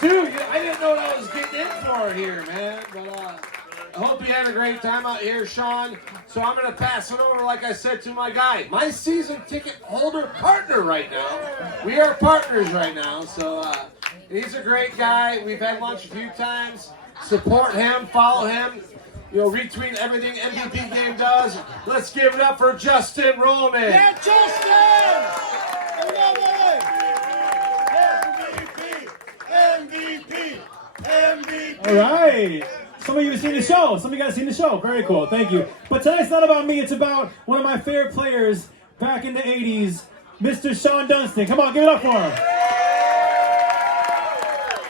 Stu, I didn't know what I was getting in for here, man. But I hope you had a great time out here, Shawon. So I'm going to pass it over, like I said, to my guy, my season ticket holder partner right now. We are partners right now, so he's a great guy. We've had lunch a few times. Support him, follow him. Retweet everything MVP Game does. Let's give it up for Justin Roman. Yeah, Justin! MVP! All right. Some of you have seen the show. Some of you guys seen the show. Very cool. Thank you. But tonight's not about me. It's about one of my favorite players back in the 80s, Mr. Shawon Dunston. Come on, give it up for him.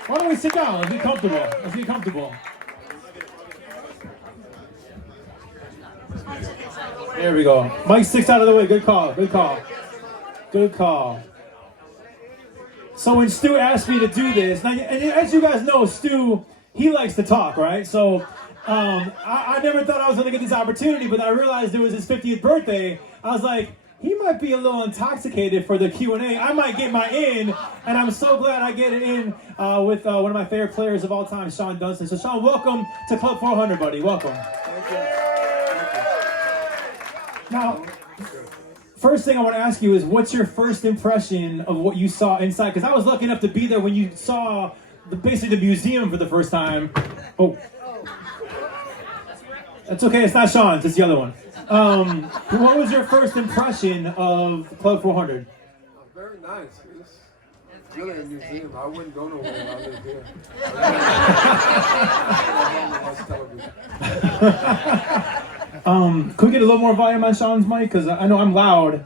Why don't we sit down? Let's be comfortable. Let's be comfortable. There we go. Mike 6 out of the way. Good call. Good call. Good call. So when Stu asked me to do this, now, and as you guys know, Stu, he likes to talk, right? So I never thought I was going to get this opportunity, but I realized it was his 50th birthday. I was like, he might be a little intoxicated for the Q&A. I might get my in, and I'm so glad I get it in with one of my favorite players of all time, Shawon Dunston. So, Shawon, welcome to Club 400, buddy. Welcome. Thank you. Now, first thing I want to ask you is, what's your first impression of what you saw inside? Because I was lucky enough to be there when you saw basically the museum for the first time. Oh. That's okay, it's not Shawon's, it's the other one. What was your first impression of Club 400? Very nice. It's really a museum. I wouldn't go nowhere if I lived here. Could we get a little more volume on Shawon's mic? Because I know I'm loud.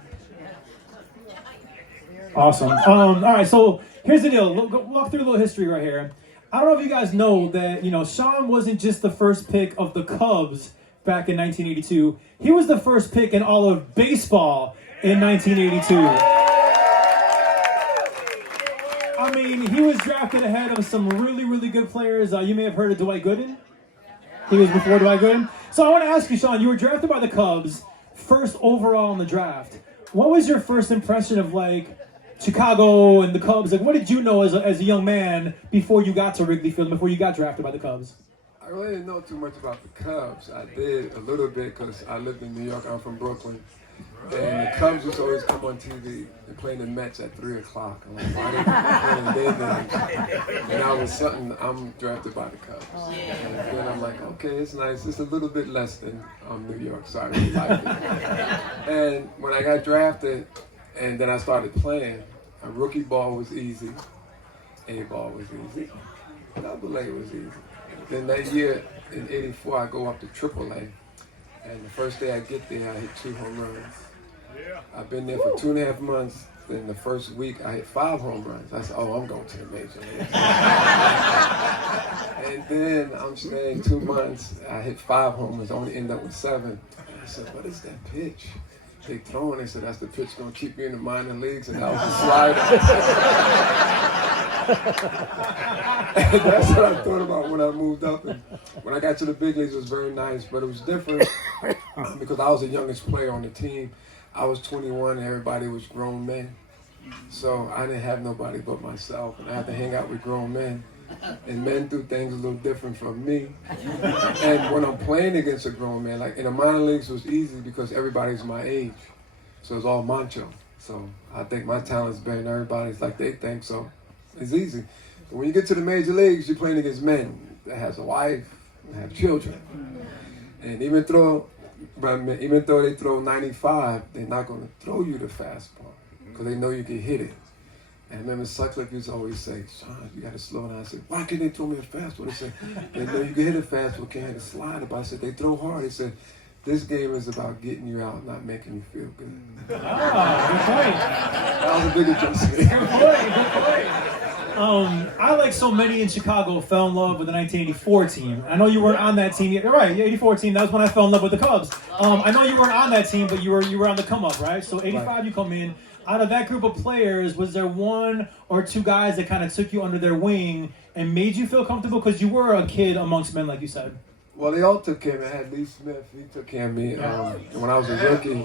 Awesome. All right, so here's the deal. Walk through a little history right here. I don't know if you guys know that, Shawon wasn't just the first pick of the Cubs back in 1982. He was the first pick in all of baseball in 1982. I mean, he was drafted ahead of some really, really good players. You may have heard of Dwight Gooden. He was before Dwight Gooden. So I want to ask you, Shawon, you were drafted by the Cubs, first overall in the draft. What was your first impression of, Chicago and the Cubs? What did you know as a young man before you got to Wrigley Field, before you got drafted by the Cubs? I really didn't know too much about the Cubs. I did a little bit because I lived in New York. I'm from Brooklyn. And the Cubs used to always come on TV and play the Mets at 3 o'clock. I'm like, why they playing their games? And all of a sudden, I'm drafted by the Cubs. And then I'm like, okay, it's nice. It's a little bit less than New York, so I really like it. And when I got drafted, and then I started playing, rookie ball was easy. A ball was easy. Double A was easy. Then that year, in '84, I go up to Triple A. And the first day I get there, I hit 2 home runs. I've been there for 2.5 months. Then the first week, I hit 5 home runs. I said, oh, I'm going to the major leagues. And then I'm staying 2 months. I hit 5 homers, only end up with 7. And I said, what is that pitch? They throwing. They said, that's the pitch going to keep you in the minor leagues. And that was the slider. And that's what I thought about when I moved up. And when I got to the big leagues, it was very nice, but it was different because I was the youngest player on the team. I was 21 and everybody was grown men. So I didn't have nobody but myself, and I had to hang out with grown men. And men do things a little different from me. And when I'm playing against a grown man, like in the minor leagues, it was easy because everybody's my age. So it's all macho. So I think my talent's better than everybody's like they think, so it's easy. But when you get to the major leagues, you're playing against men that has a wife and have children. And even though they throw 95, they're not going to throw you the fastball because they know you can hit it. And I remember Sutcliffe used to always say, Sean, you got to slow down. I said, why can't they throw me a fastball? They said, they know you can hit a fastball, can't hit a slider. But I said, they throw hard. They said, this game is about getting you out, not making you feel good. Ah, good point. That was a big adjustment. Good point, good point. I, like so many in Chicago, fell in love with the 1984 team. I know you weren't on that team yet. Right, the 84 team, that was when I fell in love with the Cubs. I know you weren't on that team, but you were on the come up, right? So 85, right. You come in. Out of that group of players, was there 1 or 2 guys that kind of took you under their wing and made you feel comfortable? Because you were a kid amongst men, like you said. Well, they all took care of me. I had Lee Smith. He took care of me. When I was a rookie,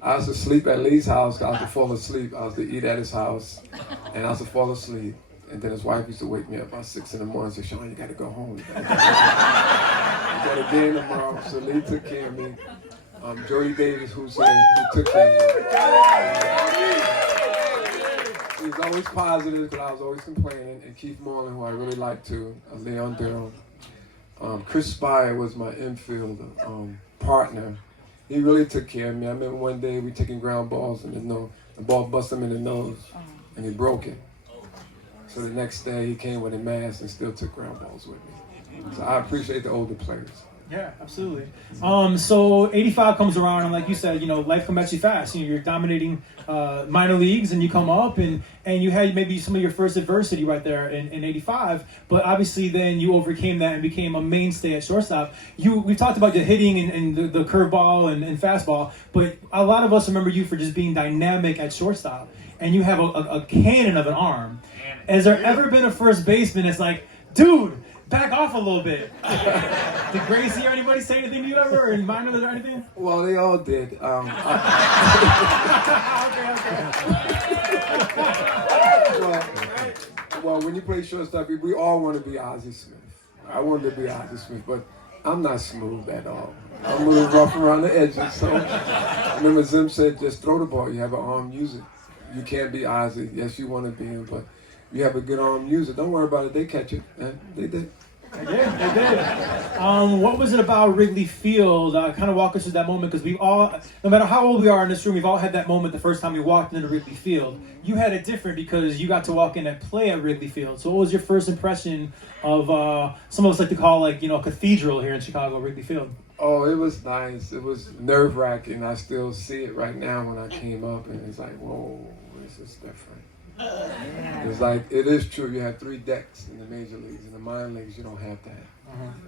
I used to sleep at Lee's house. I used to fall asleep. I used to eat at his house, and I used to fall asleep. And then his wife used to wake me up about 6 in the morning and say, Shawon, you got to go home. You got a game tomorrow. So they took care of me. Jody Davis, who took care of me. He was always positive because I was always complaining. And Keith Moreland, who I really liked too, Leon Durham. Chris Spire was my infield partner. He really took care of me. I remember one day we taking ground balls and the ball busted him in the nose and he broke it. So the next day he came with a mask and still took ground balls with me. So I appreciate the older players. Yeah, absolutely. So 85 comes around, and like you said, life comes at you fast. You're dominating minor leagues, and you come up, and you had maybe some of your first adversity right there in 85. But obviously, then you overcame that and became a mainstay at shortstop. We've talked about the hitting and the curveball and fastball, but a lot of us remember you for just being dynamic at shortstop, and you have a cannon of an arm. Has there ever been a first baseman that's like, dude, back off a little bit? Did Gracie or anybody say anything to you ever, or in minors or anything? Well, they all did. Okay. Well, when you play shortstop, we all want to be Ozzie Smith. I wanted to be Ozzie Smith, but I'm not smooth at all. I'm a little rough around the edges. So I remember Zim said, just throw the ball. You have an arm, use it. You can't be Ozzie. Yes, you want to be him, but you have a good arm, use it. Don't worry about it. They catch it. And they did. They did. What was it about Wrigley Field? Kind of walk us through that moment, because we've all, no matter how old we are in this room, we've all had that moment the first time we walked into Wrigley Field. You had it different because you got to walk in and play at Wrigley Field. So what was your first impression of, some of us like to call a cathedral here in Chicago, Wrigley Field? Oh, it was nice. It was nerve-wracking. I still see it right now when I came up, and it's like, whoa, this is different. It's like, it is true, you have 3 decks in the major leagues. In the minor leagues, you don't have that.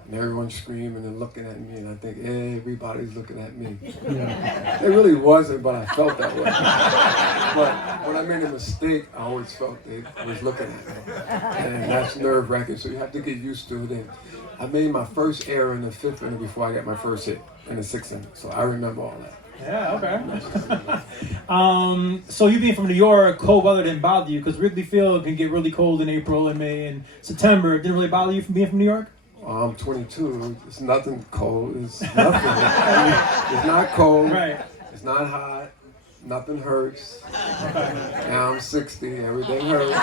And everyone's screaming and looking at me, and I think everybody's looking at me. It really wasn't, but I felt that way. But when I made a mistake, I always felt they was looking at me. And that's nerve-wracking, so you have to get used to it. And I made my first error in the 5th inning before I got my first hit in the 6th inning, so I remember all that. Yeah, okay. So you being from New York, cold weather didn't bother you, because Wrigley Field can get really cold in April and May and September. It didn't really bother you from being from New York? I'm 22. It's nothing cold. It's nothing. It's not cold. Right. It's not hot. Nothing hurts. Now I'm 60. Everything hurts.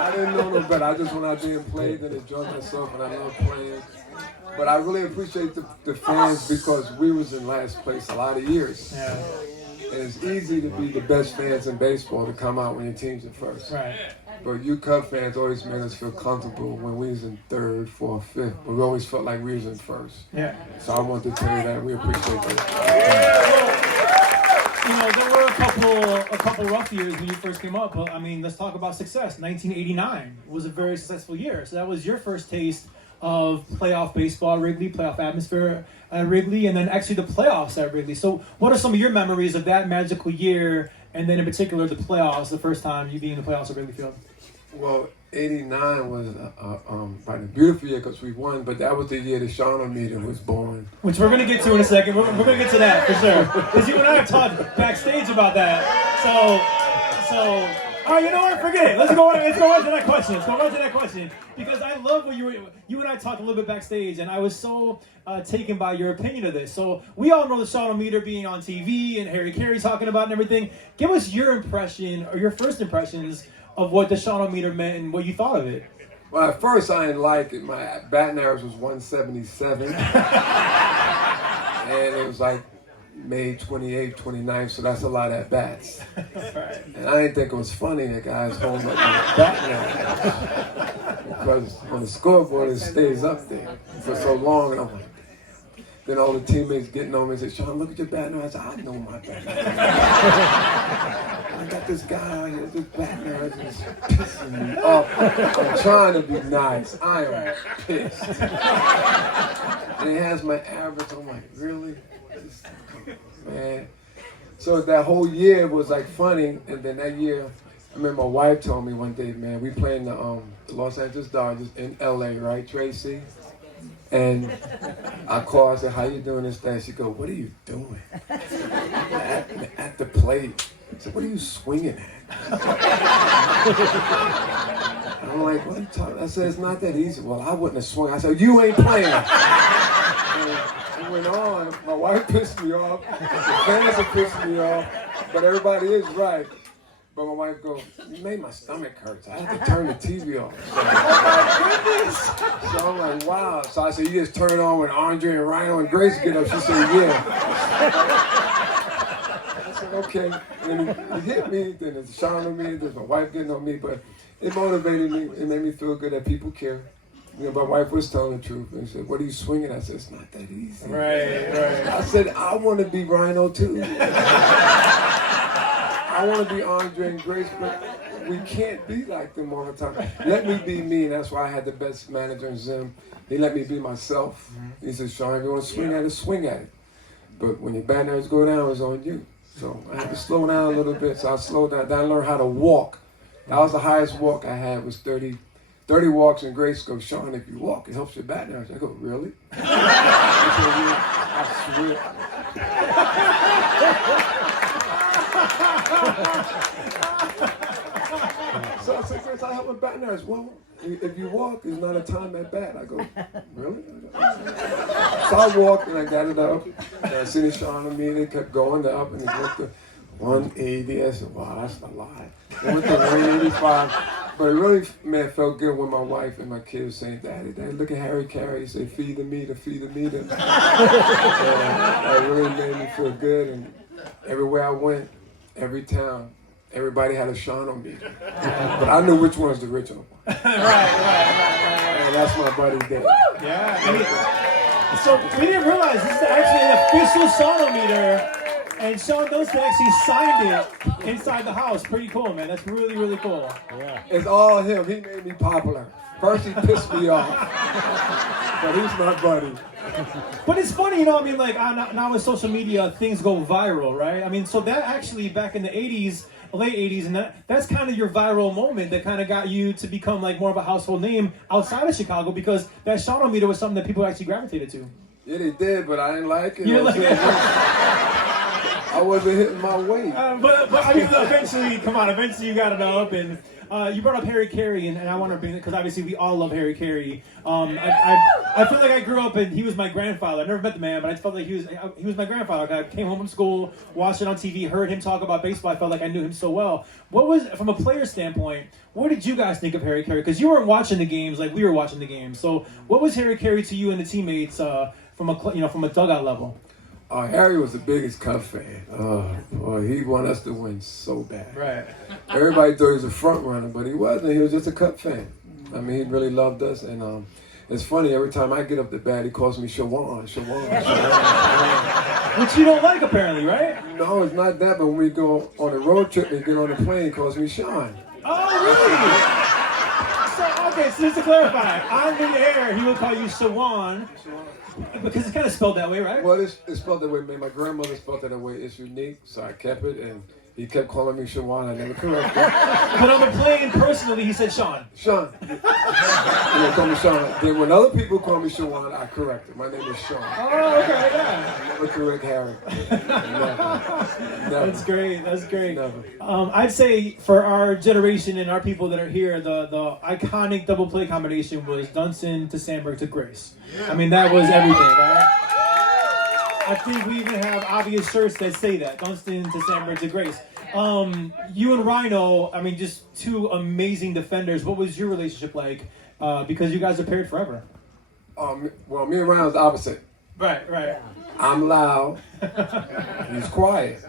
I didn't know no better. I just went out there and played and enjoyed myself, and I love playing. But I really appreciate the fans, because we was in last place a lot of years. Yeah. And it's easy to be the best fans in baseball to come out when your team's in first. Right. But you Cub fans always made us feel comfortable when we was in 3rd, 4th, 5th. But we always felt like we was in first. Yeah. So I wanted to tell you that we appreciate that. There were a couple rough years when you first came up, but I mean, let's talk about success. 1989 was a very successful year. So that was your first taste of playoff baseball at Wrigley, playoff atmosphere at Wrigley, and then actually the playoffs at Wrigley. So what are some of your memories of that magical year, and then in particular the playoffs, the first time you being in the playoffs at Wrigley Field? Well, 89 was a beautiful year because we won, but that was the year the Shawon meter was born. Which we're going to get to in a second. We're going to get to that for sure. Because you and I have talked backstage about that. So, all right, you know what? Forget it. Let's go on to that question. Because I love what you and I talked a little bit backstage, and I was so taken by your opinion of this. So we all know the Shawon meter being on TV and Harry Carey talking about it and everything. Give us your impression, or your first impressions, of what the Shawon meter meant and what you thought of it. Well, at first I didn't like it. My batting average was 177. And it was like May 28th, 29th, so that's a lot at bats. Right. And I didn't think it was funny that guys hold up my batting average. Because on the scoreboard it stays up there for so long, and I'm like, then all the teammates getting on me and say, Shawon, look at your batting average. I said, I know my batting average. I got this guy out here, this batting average is pissing me off. I'm trying to be nice. I am pissed. And he has my average. I'm like, really? Man. So that whole year was like funny. And then that year, I remember my wife told me one day, man, we playing the Los Angeles Dodgers in LA, right, Tracy? And I called, I said, how you doing this day? She go, what are you doing? At the plate. said, what are you swinging at? I'm like, what are you talking? I said, it's not that easy. Well, I wouldn't have swung. I said, you ain't playing. And it went on. My wife pissed me off. The fans are pissing me off. But everybody is right. But my wife goes, you made my stomach hurt. So I had to turn the TV off. So, oh my goodness. So I'm like, wow. So I said, you just turn it on when Andre and Rhino and Grace get up. She said, yeah. I said, okay. And then he hit me, then it's Shawon on me, there's my wife getting on me. But it motivated me. It made me feel good that people care. You know, my wife was telling the truth. And she said, what are you swinging? I said, it's not that easy. Right. I said, I want to be Rhino too. I want to be Andre and Grace, but we can't be like them all the time. Let me be me. That's why I had the best manager in Zim. He let me be myself. He said, Shawon, if you want to swing at it, swing at it. But when your batting average go down, it's on you. So I had to slow down a little bit. So I slowed down. Then I learned how to walk. That was the highest walk I had, was 30 walks, and Grace goes, Shawon, if you walk, it helps your batting average. I go, really? I swear. So I said, Grace, I help my batting average. Well, if you walk, it's not a time at bat. I go, really? So I walked and I got it up. And I seen it Shawon on me, and it kept going up, and it went to 180. I said, wow, that's a lot. It went to 185. But it really, man, felt good when my wife and my kids were saying, Daddy, look at Harry Carey. He said, feed the meter, feed the meter. That really made me feel good. And everywhere I went, every town, everybody had a Shawon meter. But I knew which one's the original one. Right. And that's my buddy Dave. Yeah. So we didn't realize this is actually an official Shawon meter. And Shawon Dunston actually signed it inside the house. Pretty cool, man. That's really, really cool. Yeah. It's all him. He made me popular. First he pissed me off. But he's my buddy. But it's funny, you know, I mean, like, now with social media, things go viral, right? I mean, so that actually, back in the 80s, late 80s, and that's kind of your viral moment that kind of got you to become, like, more of a household name outside of Chicago, because that Shawon meter was something that people actually gravitated to. Yeah, they did, but I didn't like it. You didn't like it? I wasn't hitting my weight. But I mean, eventually you got it up, and you brought up Harry Carey, and I want to bring it because obviously we all love Harry Carey. I feel like I grew up and he was my grandfather. I never met the man, but I felt like he was my grandfather. I came home from school, watched it on TV, heard him talk about baseball. I felt like I knew him so well. What was, from a player standpoint, what did you guys think of Harry Carey? Because you weren't watching the games like we were watching the games. So what was Harry Carey to you and the teammates from a dugout level? Harry was the biggest Cub fan. Boy, he wanted us to win so bad. Right. Everybody thought he was a front runner, but he wasn't. He was just a Cub fan. I mean, he really loved us, and it's funny. Every time I get up to bat, he calls me Shawon. Which you don't like, apparently, right? No, it's not that. But when we go on a road trip and get on the plane, he calls me Shawon. Oh, really? So just to clarify, on the air, he will call you Shawon. Because it's kind of spelled that way, right? Well, it's spelled that way, man. My grandmother spelled it that way. It's unique, so I kept it, and he kept calling me Shawon. I never corrected it. But on the plane, personally, he said Sean. Sean. They call me Sean. Then when other people call me Shawon, I correct it. My name is Sean. Oh, okay, yeah. I never correct Harry. Never. That's great. That's great. Never. I'd say for our generation and our people that are here, the iconic double play combination was Dunston to Sandberg to Grace. I mean, that was everything, right? I think we even have obvious shirts that say that, Dunston to Sandberg to Grace. You and Rhino, I mean, just two amazing defenders. What was your relationship like? Because you guys are paired forever. Well, me and Ryan's opposite. Right. I'm loud. He's quiet.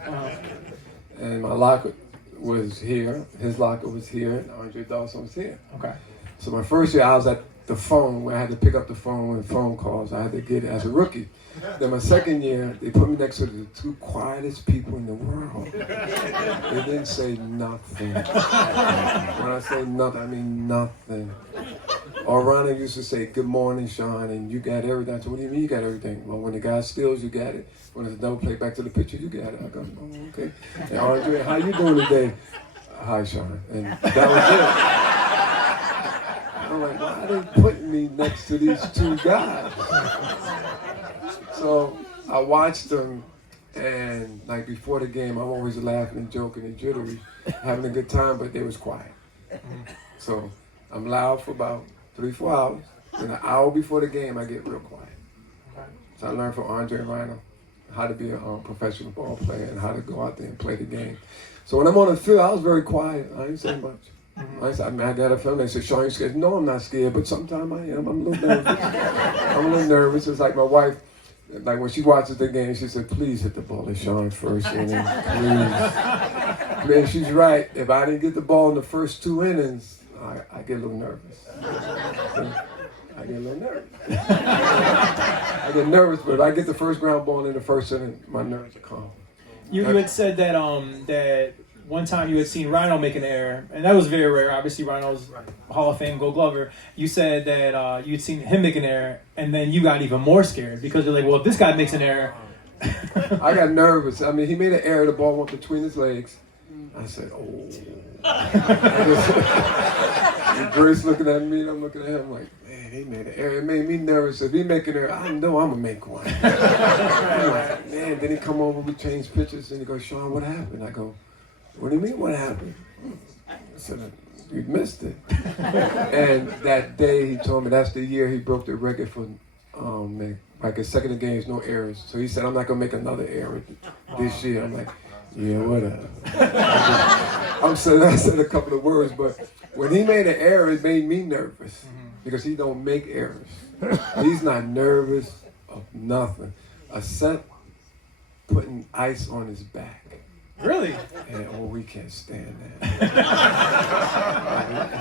And my locker was here. His locker was here. And Andre Dawson was here. Okay. So my first year, I was at the phone where I had to pick up the phone when phone calls. I had to get it as a rookie. Then my second year, they put me next to the two quietest people in the world. They didn't say nothing. When I say nothing, I mean nothing. Or Ronnie used to say, good morning, Sean, and you got everything. I said, what do you mean you got everything? Well, when the guy steals, you got it. When it's a double play back to the pitcher, you got it. I go, oh, okay. And Andre, how you doing today? Hi, Sean. And that was it. I'm like, why are they putting me next to these two guys? So I watched them And like before the game, I'm always laughing and joking and jittery, having a good time, but they was quiet. So I'm loud for about 3-4 hours. And an hour before the game, I get real quiet. So I learned from Andre Rhino how to be a professional ball player and how to go out there and play the game. So when I'm on the field, I was very quiet. I ain't saying much. I got a film. They said, "Shawon, you scared?" No, I'm not scared, but sometimes I am. I'm a little nervous. I'm a little nervous. It's like my wife, like when she watches the game, she said, "Please hit the ball to Shawon first inning, please." Man, she's right. If I didn't get the ball in the first 2 innings, I get a little nervous. I get a little nervous. I get nervous, but if I get the first ground ball in the first inning, my nerves are calm. You had said that that one time you had seen Rhino make an error, and that was very rare. Obviously, Rhino's Hall of Fame Gold Glover. You said that you'd seen him make an error, and then you got even more scared because you're like, well, if this guy makes an error. I got nervous. I mean, he made an error. The ball went between his legs. I said, oh. And Grace looking at me, and I'm looking at him like, man, he made an error. It made me nervous. If he make an error, I know I'm going to make one. Like, man, then he come over, we change pitches, and he goes, "Shawon, what happened?" I go, "What do you mean, what happened?" I said, "You missed it." And that day, he told me that's the year he broke the record for like his second games, no errors. So he said, "I'm not going to make another error this year." I'm like, yeah, whatever. I said a couple of words, but when he made an error, it made me nervous because he don't make errors. He's not nervous of nothing, except putting ice on his back. Really? And we can't stand that.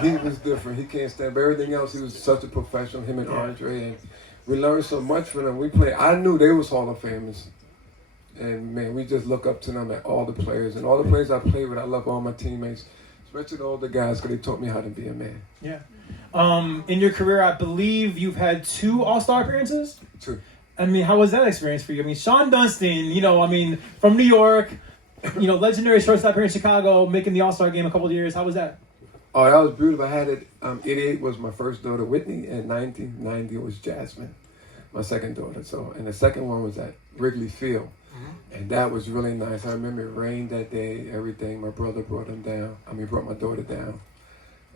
He was different. He can't stand. But everything else, he was such a professional. Him and Andre, and we learned so much from them. We played. I knew they was Hall of Famers. And man, we just look up to them at all the players. And all the players I played with, I love all my teammates, especially the older guys, because they taught me how to be a man. Yeah. In your career, I believe you've had 2 All-Star appearances? 2. I mean, how was that experience for you? I mean, Shawon Dunston, from New York, legendary shortstop here in Chicago, making the All-Star game a couple of years. How was that? Oh, that was beautiful. I had it, 88 was my first daughter, Whitney, and 1990 was Jasmine, my second daughter. So, and the second one was at Wrigley Field. And that was really nice. I remember it rained that day, everything. My brother brought my daughter down.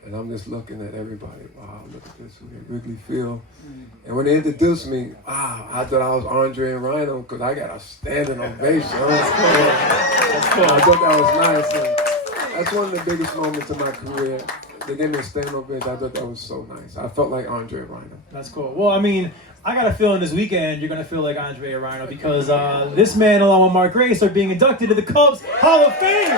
And I'm just looking at everybody. Wow, look at this. We're at Wrigley Field. And when they introduced me, I thought I was Andre and Rhino because I got a standing ovation. I thought that was nice. And that's one of the biggest moments of my career. They gave me a standing ovation. I thought that was so nice. I felt like Andre and Rhino. That's cool. Well, I mean, I got a feeling this weekend you're going to feel like Andre and Rhino because this man, along with Mark Grace, are being inducted to the Cubs Hall of Fame.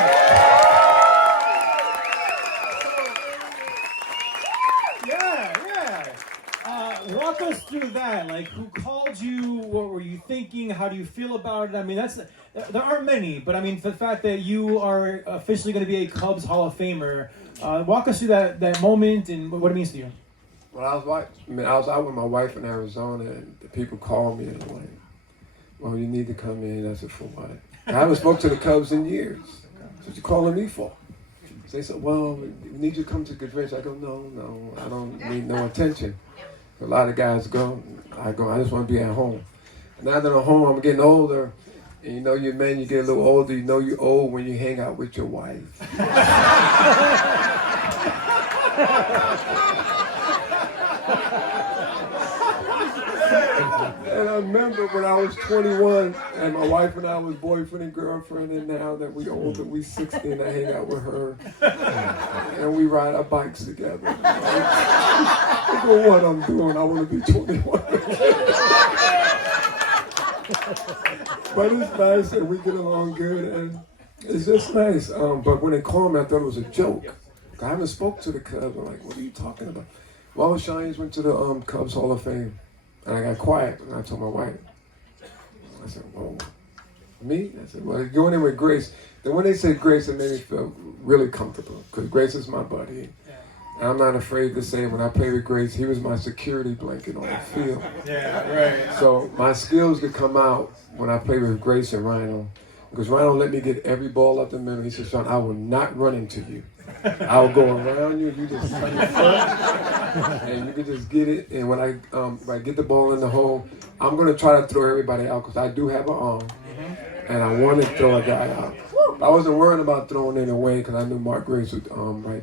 Walk us through that. Like, who called you? What were you thinking? How do you feel about it? I mean, there aren't many, but I mean, the fact that you are officially going to be a Cubs Hall of Famer, walk us through that moment and what it means to you. Well, I was out with my wife in Arizona, and the people called me and were like, "Well, you need to come in." I said, "For what?" I haven't spoke to the Cubs in years. So what you calling me for? So they said, "Well, we need you to come to the convention." I go, "No, I don't need no attention." A lot of guys go. I just want to be at home. Now that I'm home, I'm getting older. And you men, you get a little older. You know you're old when you hang out with your wife. And I remember when I was 21 and my wife and I was boyfriend and girlfriend, and now that we older, we 60 and I hang out with her. And we ride our bikes together. Look at what I'm doing. I want to be 21. But it's nice and we get along good and it's just nice. But when they called me, I thought it was a joke. I haven't spoke to the Cubs. I'm like, what are you talking about? Well, Shawon went to the Cubs Hall of Fame. And I got quiet, and I told my wife. I said, "Whoa, me?" I said, "Well, going in with Grace." Then when they said Grace, it made me feel really comfortable, because Grace is my buddy. And I'm not afraid to say when I played with Grace, he was my security blanket on the field. Yeah, right. So my skills could come out when I played with Grace and Rhino. Because Rhino let me get every ball up the middle. He said, Shawon, I will not run into you. I'll go around you. You just cut your foot, and you can just get it. And when I get the ball in the hole, I'm going to try to throw everybody out because I do have an arm. And I want to throw a guy out. I wasn't worried about throwing it away because I knew Mark Grace would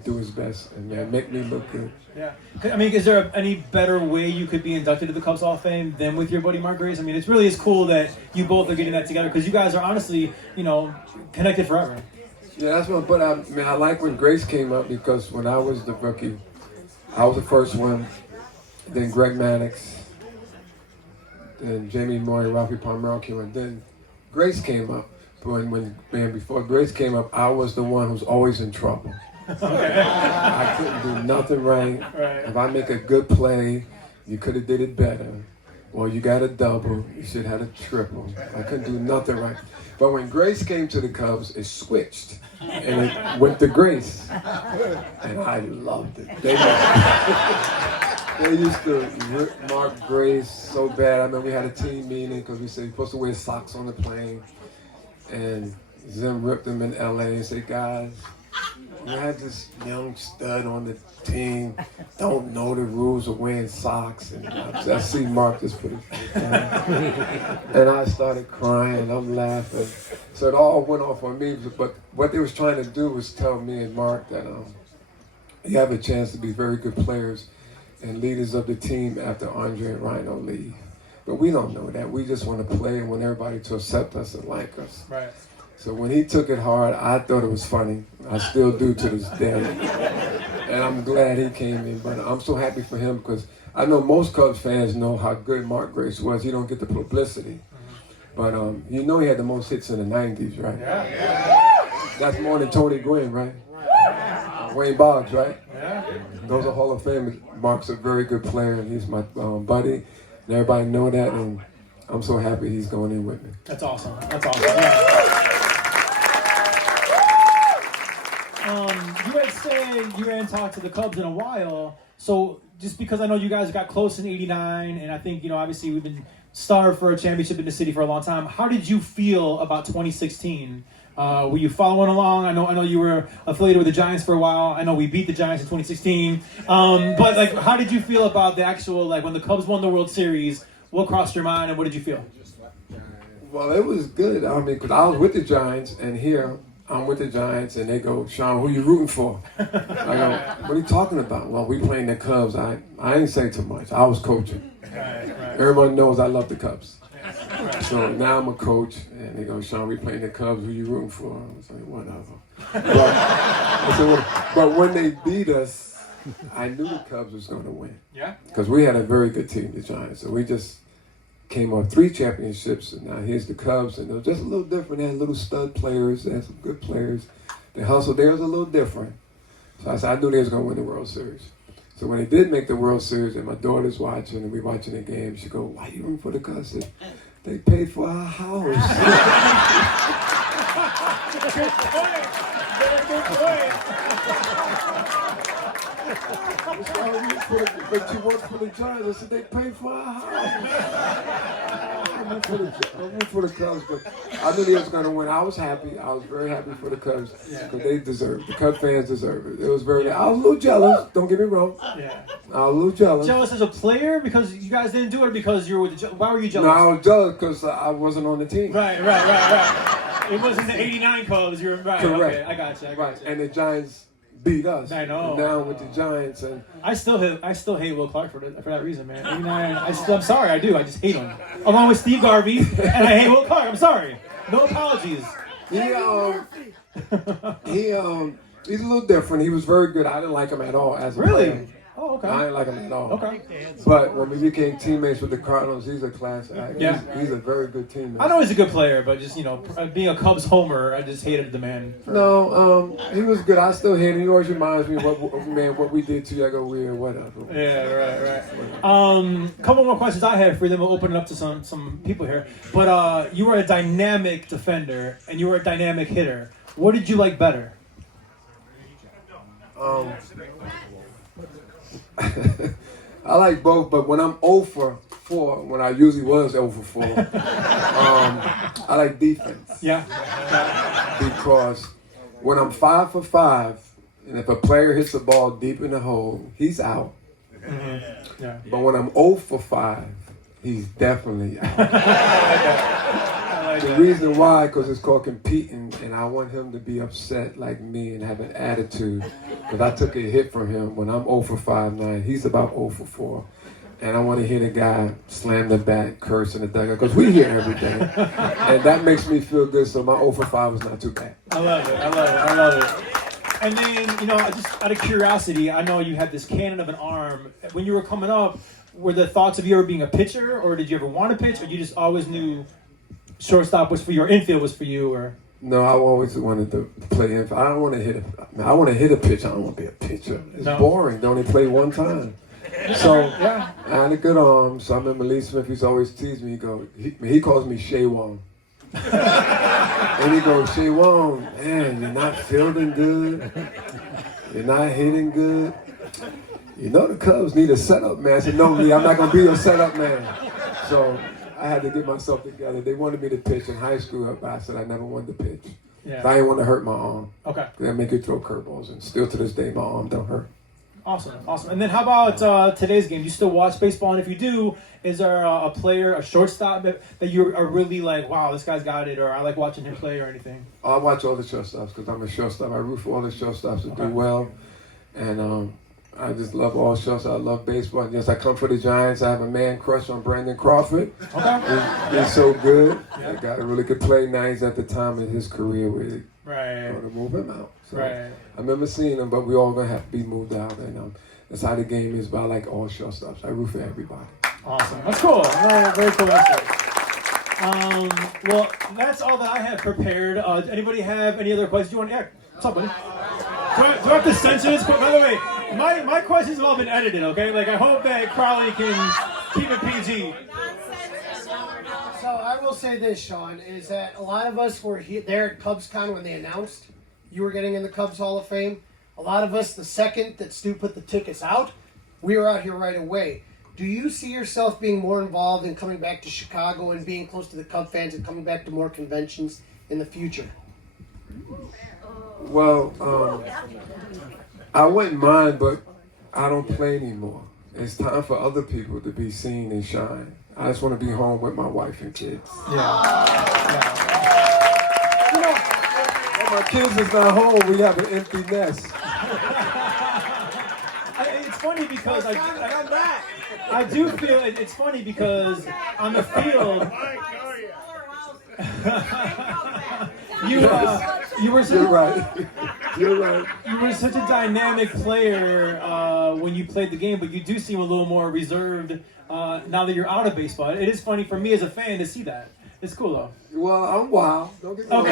do his best and make me look good. Yeah. I mean, is there any better way you could be inducted to the Cubs Hall of Fame than with your buddy Mark Grace? I mean, it really is cool that you both are getting that together because you guys are honestly, connected forever. Yeah, that's what. But I like when Grace came up because when I was the rookie, I was the first one. Then Greg Maddox, then Jamie Moyer, Ralphie Palmeiro came up. Then Grace came up. Before Grace came up, I was the one who's always in trouble. I couldn't do nothing right. If I make a good play, you could have did it better. Or you got a double, you should have had a triple. I couldn't do nothing right. But when Grace came to the Cubs, it switched. And it went to Grace. And I loved it. They used to rip Mark Grace so bad. I remember we had a team meeting because we said you're supposed to wear socks on the plane. And Zim ripped him in LA and said, guys, you had this young stud on the team, don't know the rules of wearing socks. And I see Mark just put his face down. And I started crying, I'm laughing. So it all went off on me. But what they was trying to do was tell me and Mark that you have a chance to be very good players and leaders of the team after Andre and Rhino leave. But we don't know that. We just want to play and want everybody to accept us and like us. Right. So when he took it hard, I thought it was funny. I still do to this day. And I'm glad he came in. But I'm so happy for him because I know most Cubs fans know how good Mark Grace was. He don't get the publicity. But he had the most hits in the 90s, right? Yeah. That's more than Tony Gwynn, right? Wayne Boggs, right? Yeah. Those are Hall of Famers. Mark's a very good player, and he's my buddy. And everybody know that, and I'm so happy he's going in with me. That's awesome. Yeah. You had said you hadn't talked to the Cubs in a while, so just because I know you guys got close in '89, and I think obviously we've been starved for a championship in the city for a long time. How did you feel about 2016? Were you following along? I know you were affiliated with the Giants for a while. I know we beat the Giants in 2016. But how did you feel about the actual when the Cubs won the World Series? What crossed your mind, and what did you feel? Well, it was good. I mean, because I was with the Giants, and here I'm with the Giants, and they go, Shawon, who you rooting for? I go, what are you talking about? Well, we playing the Cubs. I ain't saying too much. I was coaching. Right. Everyone knows I love the Cubs. So now I'm a coach, and they go, Shawon, we playing the Cubs. Who you rooting for? I was like, whatever. But when they beat us, I knew the Cubs was going to win. Yeah. Because we had a very good team, the Giants. So we just came off 3 championships, and now here's the Cubs, and they're just a little different. They had little stud players, they had some good players. The hustle there was a little different. So I said, I knew they was going to win the World Series. So when they did make the World Series, and my daughter's watching, and we watching the game, she go, why you rooting for the Cubs? I said, they paid for our house. But you work for the Giants. I said, they paid for our house. I root for the Cubs, but I knew they was going to win. I was happy. I was very happy for the Cubs because they deserve it. The Cubs fans deserve it. It was very. I was a little jealous. Don't get me wrong. Yeah. I was a little jealous. Jealous as a player because you guys didn't do it, or because you were with the. Why were you jealous? No, I was jealous because I wasn't on the team. Right. It wasn't the '89 Cubs. You're right. Correct. Okay, I got you. And the Giants beat us. I know. And now with the Giants, and I still hate Will Clark for that reason, man. I'm sorry, I do. I just hate him. Along with Steve Garvey, and I hate Will Clark. I'm sorry. No apologies. He's a little different. He was very good. I didn't like him at all as a player. Oh, okay. I didn't like him at all. Okay. But when we became teammates with the Cardinals, he's a class act. Yeah. He's a very good teammate. I know he's a good player, but just, being a Cubs homer, I just hated the man. No, he was good. I still hate him. He always reminds me of what we did to you. I go, weird, whatever. Yeah, right. Couple more questions I had for you, then we'll open it up to some people here. But you were a dynamic defender, and you were a dynamic hitter. What did you like better? I like both, but when I'm 0 for 4 when I usually was 0 for 4. I like defense. Yeah. Because when I'm 5 for 5, and if a player hits the ball deep in the hole, he's out. Mm-hmm. Yeah. But when I'm 0 for 5, he's definitely out. The reason why, because it's called competing, and I want him to be upset like me and have an attitude. Because I took a hit from him when I'm 0 for 5-9. He's about 0 for 4. And I want to hear the guy slam the bat, curse in the dugout, because we hear everything. And that makes me feel good, so my 0 for 5 is not too bad. I love it. And then, you know, just out of curiosity, I know you had this cannon of an arm. When you were coming up, were the thoughts of you ever being a pitcher, or did you ever want to pitch, or you just always knew shortstop was for you, or infield was for you, or? No, I always wanted to play infield. I don't want to hit a. I want to hit a pitch. I don't want to be a pitcher. It's boring. They only play one time. So Yeah. I had a good arm. So I remember Lee Smith used to always tease me. He calls me Shawon. And he goes, Shawon, man, you're not fielding good. You're not hitting good. You know the Cubs need a setup man. I said, no, Lee, I'm not gonna be your setup man. So I had to get myself together. They wanted me to pitch in high school, but I said I never wanted to pitch. Yeah. I didn't want to hurt my arm. Okay. They make you throw curveballs, and still to this day, my arm don't hurt. Awesome. And then how about today's game? Do you still watch baseball? And if you do, is there a player, a shortstop that you are really like, wow, this guy's got it, or I like watching him play or anything? I watch all the shortstops because I'm a shortstop. I root for all the shortstops to do well, and I just love all shortstops. I love baseball. And yes, I come for the Giants. I have a man crush on Brandon Crawford. Okay. He's so good. That guy really could play. Now he's at the time of his career where they're Right. going to move him out. So Right. I remember seeing him, but we all going to have to be moved out. And that's how the game is. But I like all shortstops. I root for everybody. Awesome. That's cool. Very cool answer. Well, that's all that I have prepared. Anybody have any other questions? Yeah. What's up, buddy? Do I have to censor this? By the way, my questions have all been edited, okay? Like, I hope that Crowley can keep it PG. So I will say this, Sean, is that a lot of us were there at CubsCon when they announced you were getting in the Cubs Hall of Fame. A lot of us, the second that Stu put the tickets out, we were out here right away. Do you see yourself being more involved in coming back to Chicago and being close to the Cub fans and coming back to more conventions in the future? Well, I wouldn't mind, but I don't play anymore. It's time for other people to be seen and shine. I just want to be home with my wife and kids. When my kids is not home, we have an empty nest. It's funny because I do feel it's funny because on the field you were such, You're right. You're right. You were such a dynamic player when you played the game, but you do seem a little more reserved now that you're out of baseball. It is funny for me as a fan to see that. It's cool though. Well, I'm wild. Don't get me wrong.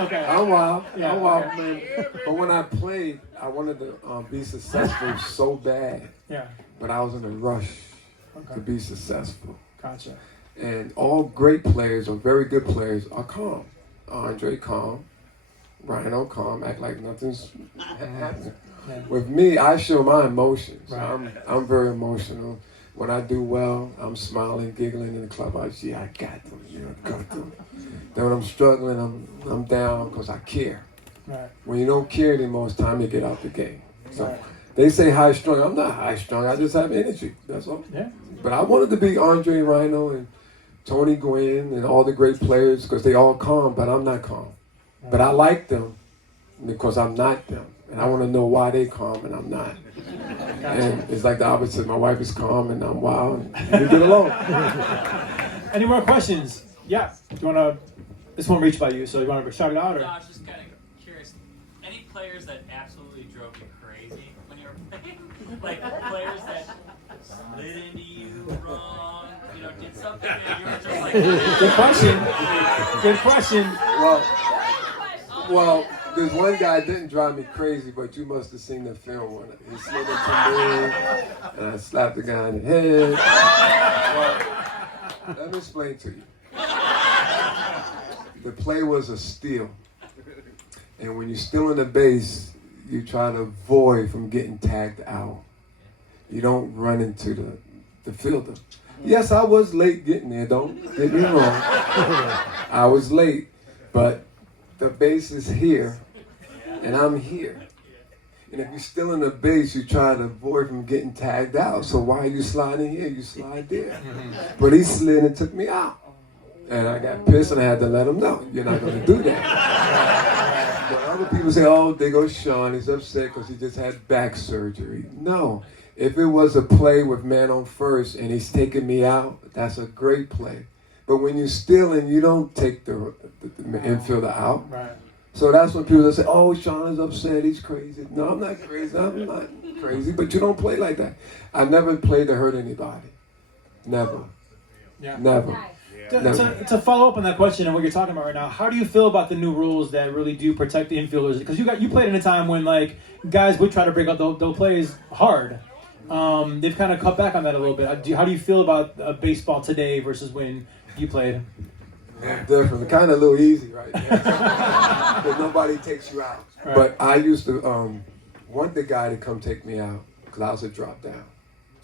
Okay. I'm wild. Yeah, I'm wild, man. But when I played, I wanted to be successful so bad. Yeah. But I was in a rush to be successful. Gotcha. And all great players or very good players are calm. Andre calm, Rhino calm, act like nothing's happening. Yeah. With me, I show my emotions. Right. I'm very emotional. When I do well, I'm smiling, giggling in the clubhouse. Yeah, I got them. I got them. Then when I'm struggling, I'm down because I care. Right. When you don't care anymore, it's time to get out the game. So they say high strung. I'm not high strung. I just have energy. That's all. Yeah. But I wanted to be Andre Rhino and Tony Gwynn and all the great players because they all calm, but I'm not calm. But I like them because I'm not them. And I want to know why they calm and I'm not. And it's like the opposite. My wife is calm and I'm wild and we get along. Any more questions? Yeah. Do you want to? This won't reach by you, so you want to shout it out? Or? No, I was just kind of curious. Any players that absolutely drove you crazy when you were playing? Like players that slid into you wrong, did something and you were just like... Good question. Well, there's one guy that didn't drive me crazy, but you must have seen the film when he slid into me and I slapped the guy in the head. Well, let me explain to you. The play was a steal. And when you're stealing the base, you try to avoid from getting tagged out. You don't run into the fielder. Yes, I was late getting there. Don't get me wrong. I was late, but the base is here, and I'm here. And if you're still in the base, you try to avoid from getting tagged out. So why are you sliding here? You slide there. But he slid and took me out. And I got pissed and I had to let him know, you're not going to do that. But other people say, oh, there goes Shawon. He's upset because he just had back surgery. No. If it was a play with man on first and he's taking me out, that's a great play. But when you're stealing, you don't take the infielder out. Right. So that's when people say, oh, Shawon is upset, he's crazy. No, I'm not crazy. I'm not crazy, but you don't play like that. I never played to hurt anybody. Never. Yeah. Never. To follow up on that question and what you're talking about right now, how do you feel about the new rules that really do protect the infielders? Because you played in a time when like guys would try to break up those plays hard. They've kind of cut back on that a little bit. How do you feel about baseball today versus when you played? Different, kind of a little easy right now. Because nobody takes you out. Right. But I used to want the guy to come take me out because I was a drop down.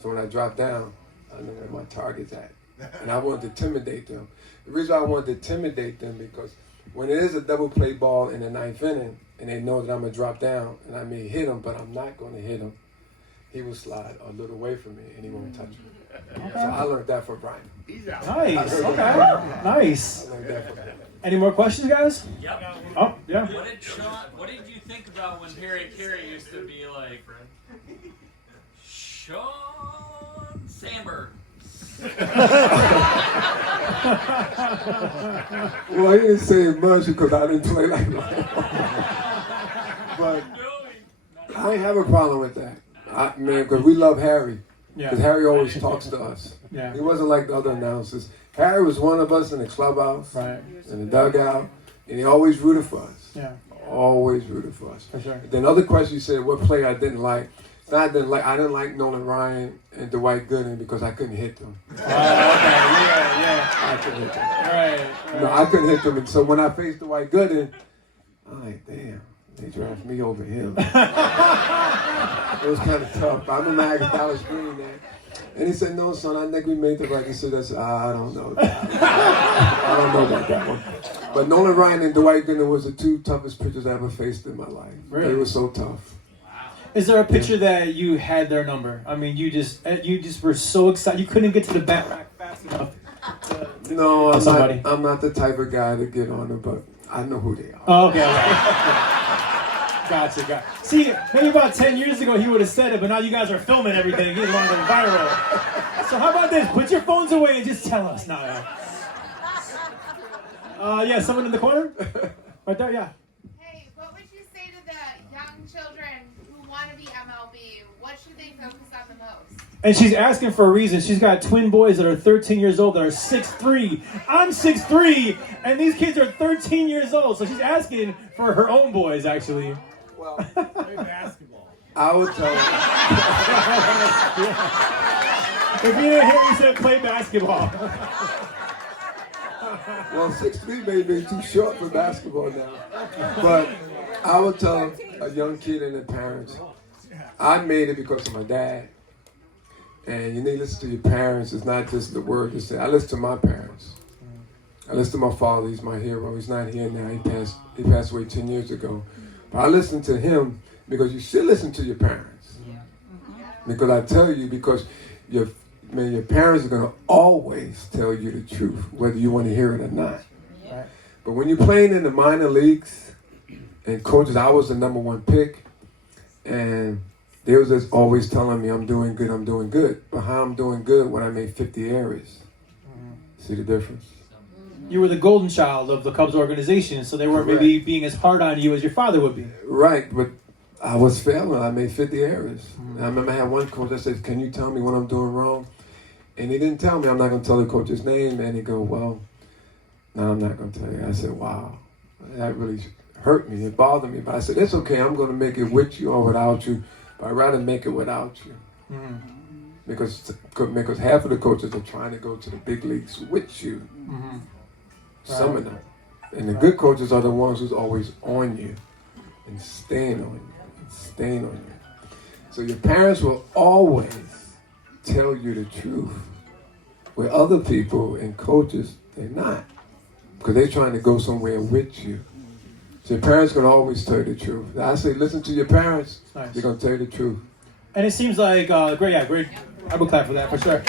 So when I dropped down, I knew where my target's at. And I wanted to intimidate them. The reason I wanted to intimidate them because when it is a double play ball in the ninth inning and they know that I'm going to drop down and I may hit him, but I'm not going to hit him, he will slide a little away from me and he won't touch me. Okay. So I learned that from Brian. Nice. Okay. Nice. I learned that from him. Any more questions, guys? Yep. Oh, yeah. What did you think about when Harry Carey used to be like, Shawon Sandberg? Well, he didn't say much because I didn't play like that. But I ain't have a problem with that. Because we love Harry. Because Harry always talks to us. Yeah. He wasn't like the other announcers. Harry was one of us in the clubhouse, right, in the dugout, and he always rooted for us. Yeah. Always rooted for us. For sure. Then other question you said, what player I didn't like? I didn't like Nolan Ryan and Dwight Gooden because I couldn't hit them. Oh, okay. Yeah. I couldn't hit them. Right. No, I couldn't hit them. And so when I faced Dwight Gooden, I'm like, damn, they drafted me over him. It was kind of tough. I remember I asked Dallas Green that. And he said, no, son, I think we made the right decision. I said, I don't know. I don't know about that one. But Nolan Ryan and Dwight Gooden was the two toughest pitchers I ever faced in my life. Really? They were so tough. Is there a pitcher that you had their number? I mean, you just were so excited. You couldn't get to the bat rack fast enough. No, I'm not the type of guy to get on them, but I know who they are. Oh, okay. Gotcha. See, maybe about 10 years ago he would have said it, but now you guys are filming everything. You want to go viral. So how about this? Put your phones away and just tell us. No. Yeah, someone in the corner? Right there, yeah. Hey, what would you say to the young children who want to be MLB? What should they focus on the most? And she's asking for a reason. She's got twin boys that are 13 years old that are 6'3". I'm 6'3", and these kids are 13 years old. So she's asking for her own boys, actually. Well, Play basketball. I would tell them. If you didn't hear me say play basketball. Well, 6'3" may be too short for basketball now. But I would tell a young kid and their parents, I made it because of my dad. And you need to listen to your parents. It's not just the word to say. I listen to my parents. I listen to my father. He's my hero. He's not here now. He passed away 10 years ago. But I listen to him because you should listen to your parents. Because I tell you, because your parents are going to always tell you the truth, whether you want to hear it or not. Right. But when you're playing in the minor leagues, and coaches, I was the number one pick, and they was just always telling me I'm doing good. But how I'm doing good when I made 50 errors? See the difference? You were the golden child of the Cubs organization, so they weren't maybe being as hard on you as your father would be. Right, but I was failing. I made 50 errors. And I remember I had one coach that said, can you tell me what I'm doing wrong? And he didn't tell me. I'm not going to tell the coach's name. And he go, well, no, I'm not going to tell you. I said, wow, that really hurt me. It bothered me. But I said, it's okay. I'm going to make it with you or without you. But I'd rather make it without you. Because half of the coaches are trying to go to the big leagues with you. Some of them. And the good coaches are the ones who's always on you and staying on you. So your parents will always tell you the truth. With other people and coaches, they're not. Because they're trying to go somewhere with you. So your parents can always tell you the truth. I say, listen to your parents. Nice. They're going to tell you the truth. And it seems like, great. I will clap for that, for sure.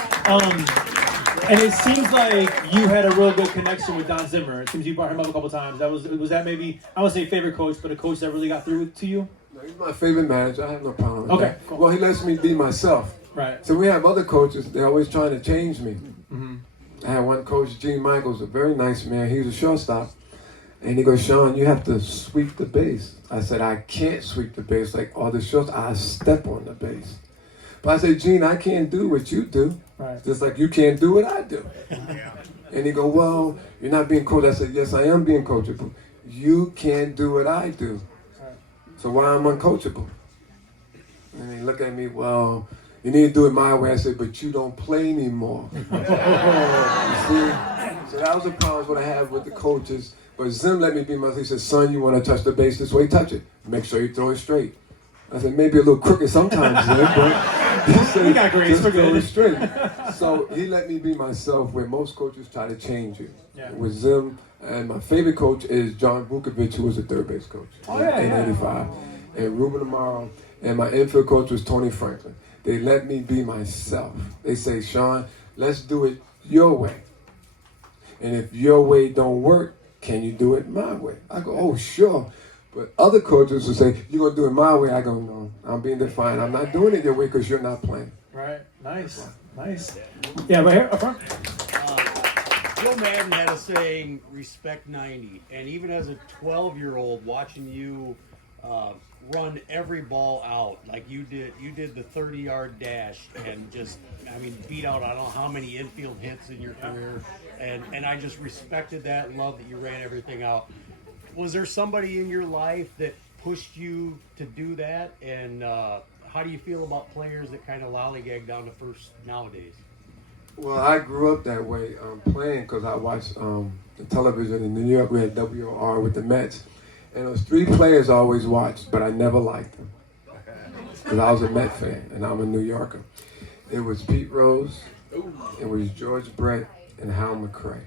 And it seems like you had a real good connection with Don Zimmer. It seems you brought him up a couple times. Was that maybe, I won't say favorite coach, but a coach that really got through to you? No, he's my favorite manager. I have no problem with Okay, that. cool. Well, he lets me be myself. Right. So we have other coaches. They're always trying to change me. Mm-hmm. I had one coach, Gene Michaels, a very nice man. He was a shortstop. And he goes, Shawon, you have to sweep the base. I said, I can't sweep the base like all the shorts. I step on the base. But I said, Gene, I can't do what you do. Right. Just like you can't do what I do. And he go, well, you're not being coached. I said, yes, I am being coachable. You can't do what I do. So why I'm uncoachable? And he looked at me, well, you need to do it my way. I said, but you don't play anymore. You see? So that was the problems what I have with the coaches. But Zim let me be myself. He said, son, you want to touch the base this way, touch it. Make sure you throw it straight. I said, maybe a little crooked sometimes, Zim, but he said, We got grace, just we're throw good. it straight. So he let me be myself where most coaches try to change you. Yeah. With Zim, and my favorite coach is John Vukovic, who was a third base coach in 85. And Ruben Amaro. And my infield coach was Tony Franklin. They let me be myself. They say, Shawon, let's do it your way. And if your way don't work, can you do it my way? I go, oh, sure. But other coaches will say, you're going to do it my way. I go, no, I'm being defiant. I'm not doing it your way because you're not playing. Right. Nice. Yeah, right here, up front. Joe Madden had a saying, respect 90. And even as a 12-year-old, watching you run every ball out like you did the 30-yard dash and just, beat out I don't know how many infield hits in your career. And I just respected that and loved that you ran everything out. Was there somebody in your life that pushed you to do that? And how do you feel about players that kind of lollygag down to first nowadays? Well, I grew up that way playing because I watched the television in New York. We had WOR with the Mets. And there was 3 players I always watched, but I never liked them. Because I was a Met fan and I'm a New Yorker. It was Pete Rose, it was George Brett, and Hal McRae.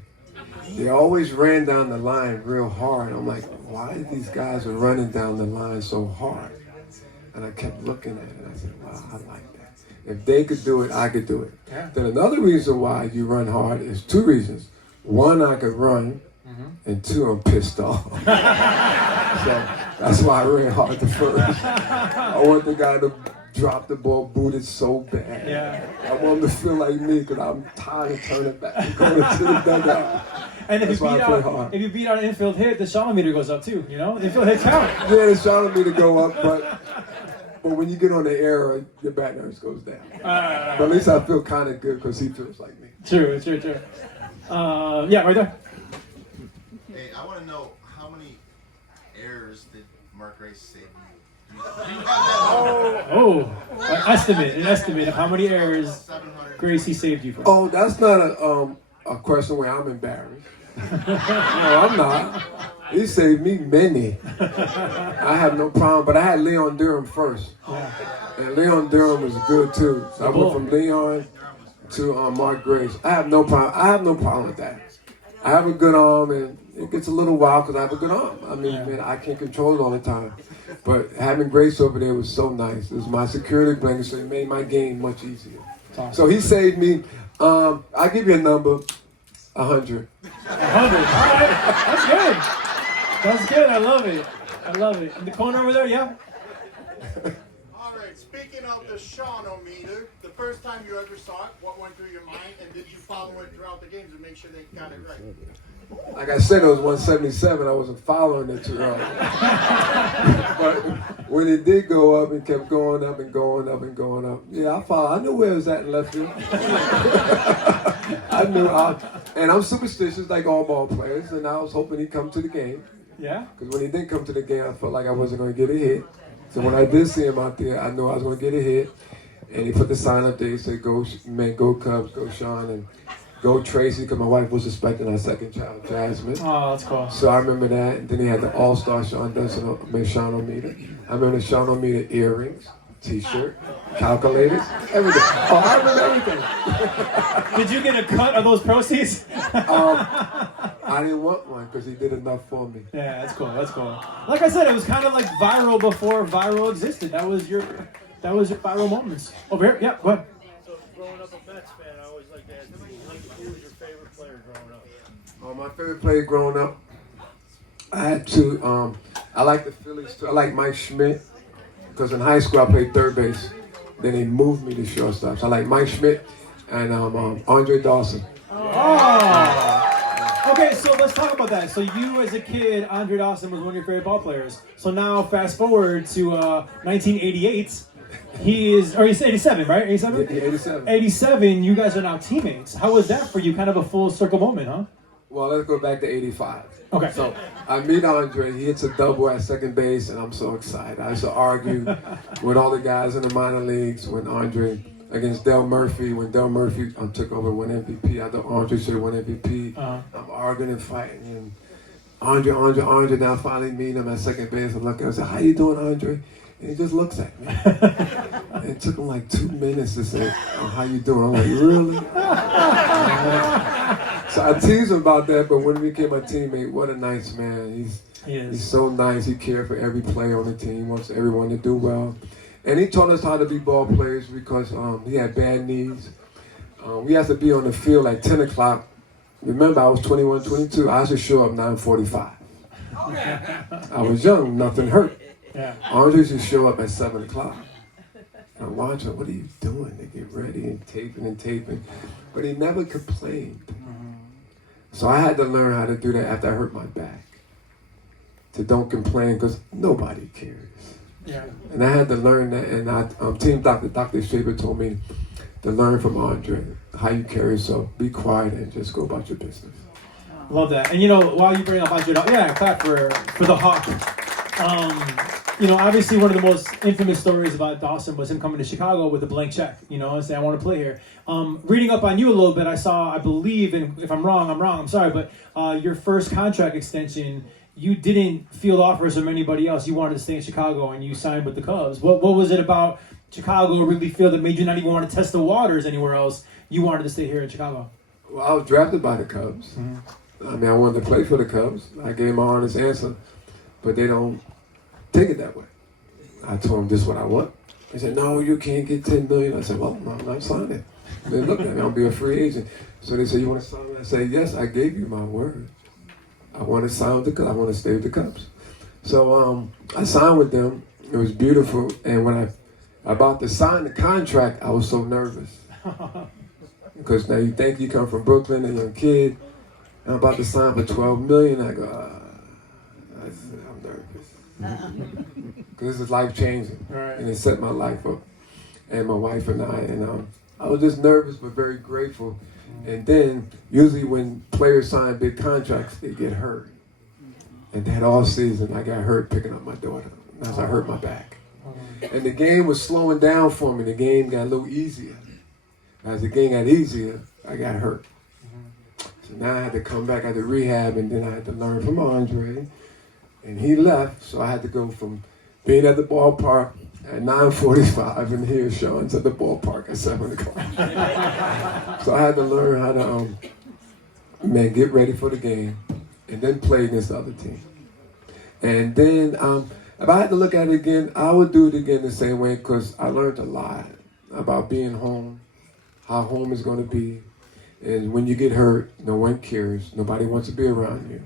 They always ran down the line real hard. I'm like, why these guys are running down the line so hard? And I kept looking at it and I said, wow, I like that. If they could do it, I could do it. Yeah. Then another reason why you run hard is 2 reasons. 1, I could run, and 2, I'm pissed off. So that's why I ran hard the first. I want the guy to drop the ball booted so bad. Yeah. I want him to feel like me because I'm tired of turning back and going to the dugout. And That's why I play hard. if you beat out an infield hit, the Shawon meter goes up too, Infield hits count. Yeah, it's trying me to go up, but when you get on the air, your bat nerves goes down. But at least I feel kind of good because he feels like me. True. Yeah, right there. Hey, I want to know how many errors did Mark Grace save you? Oh, an estimate of how many errors 700. Gracie saved you from. Oh, that's not a question where I'm embarrassed. No, I'm not. He saved me many. I have no problem, but I had Leon Durham first. Yeah. And Leon Durham was good too. So I went from Leon to Mark Grace. I have no problem with that. I have a good arm, and it gets a little wild because I have a good arm. Man, I can't control it all the time. But having Grace over there was so nice. It was my security blanket, so it made my game much easier. Awesome. So he saved me. I'll give you a number, 100. 100. All right. That's good. I love it. In the corner over there, yeah? All right, speaking of the Shawon-o-meter, the first time you ever saw it, what went through your mind, and did you follow it throughout the games to make sure they got it right? Like I said, it was 177. I wasn't following it too early. But when it did go up and kept going up and going up and going up, yeah, I followed. I knew where it was at in left field. I knew. And I'm superstitious like all ball players, and I was hoping he'd come to the game. Yeah? Because when he didn't come to the game, I felt like I wasn't going to get a hit. So when I did see him out there, I knew I was going to get a hit. And he put the sign up there. He said, go Cubs, go Shawon, and go Tracy, because my wife was expecting our second child, Jasmine. Oh, that's cool. So I remember that. And then he had the all-star Shawon Dunston Shawon-o-meter. I remember the Shawon-o-meter earrings. T-shirt, calculators, everything. Oh, I remember everything. Did you get a cut of those proceeds? I didn't want one because he did enough for me. Yeah, that's cool. That's cool. Like I said, it was kind of like viral before viral existed. That was your viral moments. Over here, yeah. Go ahead. So, growing up a Mets fan, I always like to ask people, who was your favorite player growing up? Oh, my favorite player growing up, I had to. I like the Phillies too. I like Mike Schmidt because in high school I played third base. Then he moved me to shortstop. So I like Mike Schmidt and Andre Dawson. Oh. Okay, so let's talk about that. So you, as a kid, Andre Dawson was one of your favorite ball players. So now, fast forward to 1988. He's 87, right? 87? Yeah, 87. 87, you guys are now teammates. How was that for you? Kind of a full circle moment, huh? Well, let's go back to 85. Okay. So I meet Andre. He hits a double at second base, and I'm so excited. I used to argue with all the guys in the minor leagues when Andre against Del Murphy. When Del Murphy took over, won MVP. I thought Andre should have won MVP. I'm arguing and fighting, and Andre. Now finally meet him at second base. I'm looking. I said, "How you doing, Andre?" And he just looks at me. And it took him like 2 minutes to say, "Oh, how you doing?" I'm like, "Really?" So I teased him about that, but when he became my teammate, what a nice man. He's so nice. He cared for every player on the team, wants everyone to do well. And he taught us how to be ball players because he had bad knees. We had to be on the field at 10 o'clock. Remember, I was 21, 22. I should show up 9:45. I was young, nothing hurt. Yeah. Andre should show up at 7 o'clock. And watch him, what are you doing? They get ready and taping. But he never complained. So I had to learn how to do that after I hurt my back. To don't complain because nobody cares. Yeah. And I had to learn that, and team Dr. Shaver told me to learn from Andre how you carry yourself. Be quiet and just go about your business. Love that. And while you bring up Andre, clap for the Hawk. Obviously one of the most infamous stories about Dawson was him coming to Chicago with a blank check, and saying, I want to play here. Reading up on you a little bit, I saw, I believe, and if I'm wrong, I'm sorry, but your first contract extension, you didn't field offers from anybody else. You wanted to stay in Chicago and you signed with the Cubs. What was it about Chicago really feel that made you not even want to test the waters anywhere else? You wanted to stay here in Chicago. Well, I was drafted by the Cubs. I mean, I wanted to play for the Cubs. I gave my honest answer, but they don't take it that way. I told them this is what I want. They said, no, you can't get $10 million. I said, well, no, I'm not signing. They looked at me, I'll be a free agent. So they said, you want to sign? I said, yes, I gave you my word. I want to sign with the Cubs. I want to stay with the Cubs. So I signed with them. It was beautiful. And when I about to sign the contract, I was so nervous. Because now you think you come from Brooklyn, a young kid. I'm about to sign for $12 million. I go, I'm nervous. Because this is life changing. Right. And it set my life up. And my wife and I. And I was just nervous but very grateful. And then usually when players sign big contracts, they get hurt. And that all season I got hurt picking up my daughter. As I hurt my back. And the game was slowing down for me. The game got a little easier. As the game got easier, I got hurt. So now I had to come back, I had to rehab, and then I had to learn from Andre. And he left, so I had to go from being at the ballpark at 9:45 and here Shawon's at the ballpark at 7 o'clock. So I had to learn how to, get ready for the game and then play against the other team. And then if I had to look at it again, I would do it again the same way because I learned a lot about being home, how home is going to be. And when you get hurt, no one cares. Nobody wants to be around you.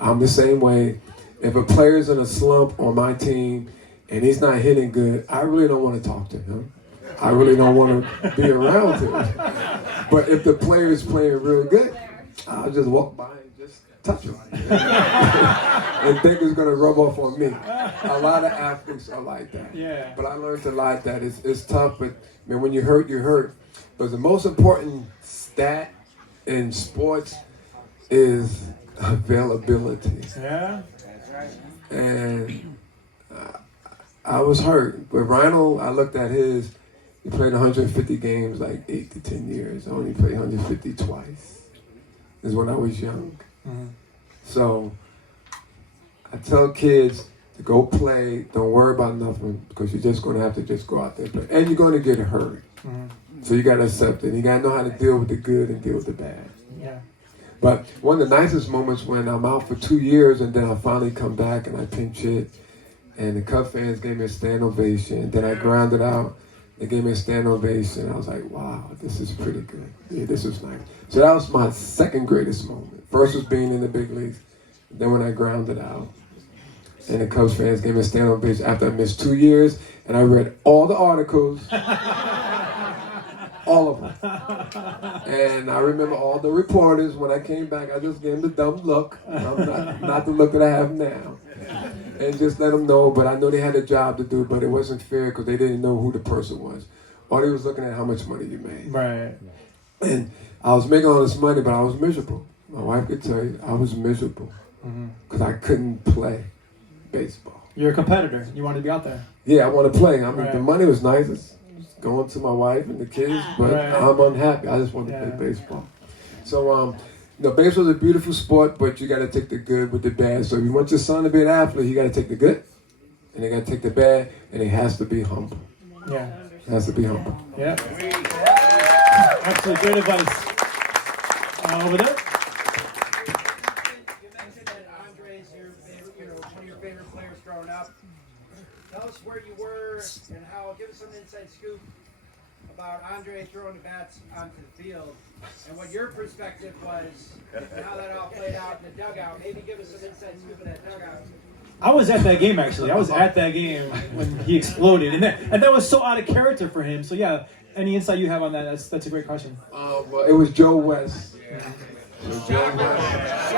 I'm the same way. If a player's in a slump on my team and he's not hitting good, I really don't want to talk to him. I really don't want to be around him. But if the player is playing real good, I'll just walk by and just touch him. And think it's going to rub off on me. A lot of athletes are like that. Yeah. But I learned to like that. It's tough, but when you're hurt, you're hurt. But the most important stat in sports is availability. Yeah. And I was hurt. But Rhino, I looked at his, he played 150 games like 8 to 10 years. I only played 150 twice. This is when I was young. So I tell kids Go play. Don't worry about nothing because you're just going to have to just go out there and play. And you're going to get hurt. So you got to accept it. You got to know how to deal with the good and deal with the bad. Yeah. But one of the nicest moments when I'm out for 2 years and then I finally come back and I pinch hit and the Cub fans gave me a stand ovation. Then I grounded out. They gave me a stand ovation. I was like, wow, this is pretty good. Yeah, this was nice. So that was my second greatest moment. First was being in the big leagues. Then when I grounded out. And the Cubs fans gave me a stand ovation after I missed 2 years. And I read all the articles. All of them. And I remember all the reporters. When I came back, I just gave them the dumb look. Not the look that I have now. And just let them know. But I know they had a job to do, but it wasn't fair because they didn't know who the person was. All they was looking at how much money you made. Right. And I was making all this money, but I was miserable. My wife could tell you, I was miserable. Because I couldn't play baseball. You're a competitor. You want to be out there. Yeah, I want to play. I mean, Right. the money was nice. It's going to my wife and the kids, but Right. I'm unhappy. I just want to Yeah. play baseball. So, baseball is a beautiful sport, but you got to take the good with the bad. So if you want your son to be an athlete, you got to take the good, and they got to take the bad, and he has to be humble. Yeah. He has to be humble. Yeah. Actually, great advice. Over there. You mentioned that Andre's one of your favorite players growing up. Tell us where you were and give us some inside scoop about Andre throwing the bats onto the field and what your perspective was and how that all played out in the dugout. Maybe give us some inside scoop of that dugout. I was at that game actually. I was at that game when he exploded, and that was so out of character for him. So yeah, any insight you have on that? That's a great question. Well, it was Joe West. It was Joe West.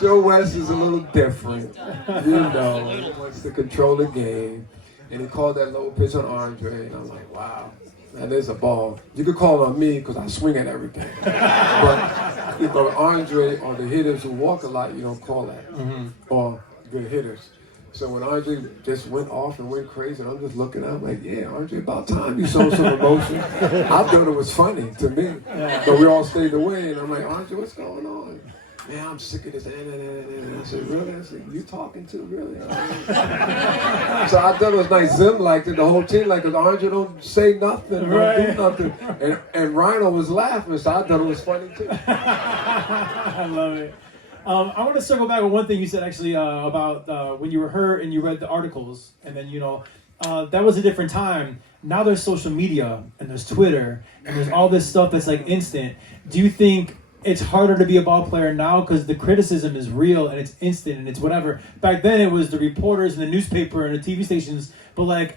Joe West is a little different. He wants to control the game. And he called that low pitch on Andre, and I'm like, wow, that is a ball. You could call it on me because I swing at everything. But Andre or the hitters who walk a lot, you don't call that. Or good hitters. So when Andre just went off and went crazy, and I'm just looking at him like, yeah, Andre, about time you showed some emotion. I thought it was funny to me. But we all stayed away, and I'm like, Andre, what's going on? Man, I'm sick of this. And I said, really? I said, you talking to? Really? So I thought it was nice. Zim liked it. The whole team liked it. Andre don't say nothing. Don't do nothing. And Rhino was laughing, so I thought it was funny too. I love it. I want to circle back on one thing you said actually about when you were hurt and you read the articles, and then that was a different time. Now there's social media and there's Twitter and there's all this stuff that's like instant. Do you think it's harder to be a ball player now because the criticism is real and it's instant and it's whatever? Back then it was the reporters and the newspaper and the TV stations. But like,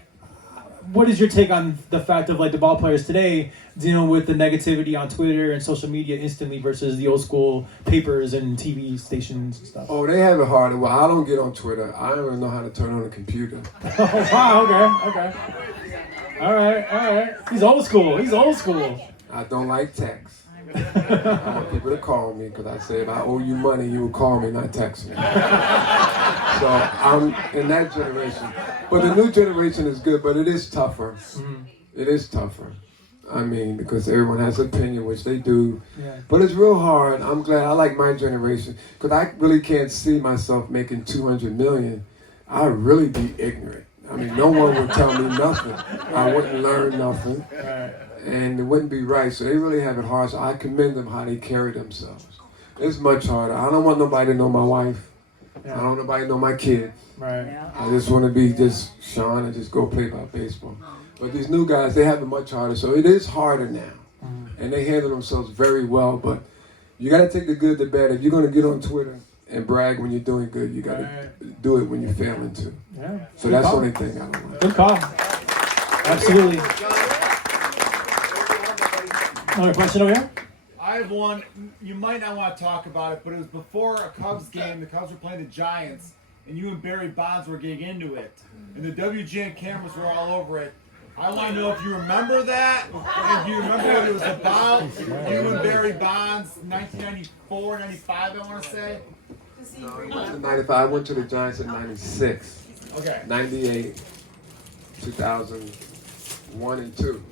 what is your take on the fact of like the ball players today dealing with the negativity on Twitter and social media instantly versus the old school papers and TV stations and stuff? Oh, they have it harder. Well, I don't get on Twitter. I don't even know how to turn on a computer. Oh, wow, okay. All right. He's old school. I don't like text. I want people to call me because I say if I owe you money, you will call me, not text me. So I'm in that generation. But the new generation is good, but it is tougher. It is tougher. I mean, because everyone has an opinion, which they do. Yeah. But it's real hard. I'm glad I like my generation because I really can't see myself making $200 million. I'd really be ignorant. I mean, no one would tell me nothing. I wouldn't learn nothing. And it wouldn't be right. So they really have it hard. So I commend them how they carry themselves. It's much harder. I don't want nobody to know my wife. I don't want nobody to know my kids. Right. I just want to be just Shawon and just go play by baseball. But these new guys, they have it much harder. So it is harder now. And they handle themselves very well. But you got to take the good, the bad. If you're going to get on Twitter and brag when you're doing good, you got to do it when you're failing too. Yeah. So that's the only thing I don't like. Good call. Absolutely. Another question over here? I have one. You might not want to talk about it, but it was before a Cubs game. The Cubs were playing the Giants, and you and Barry Bonds were getting into it. And the WGN cameras were all over it. I want to know if you remember that, and do you remember what it was about? You and Barry Bonds, 1994, 95, I want to say? No, I went to 95. I went to the Giants in 96. Okay. 98, 2001 and 2.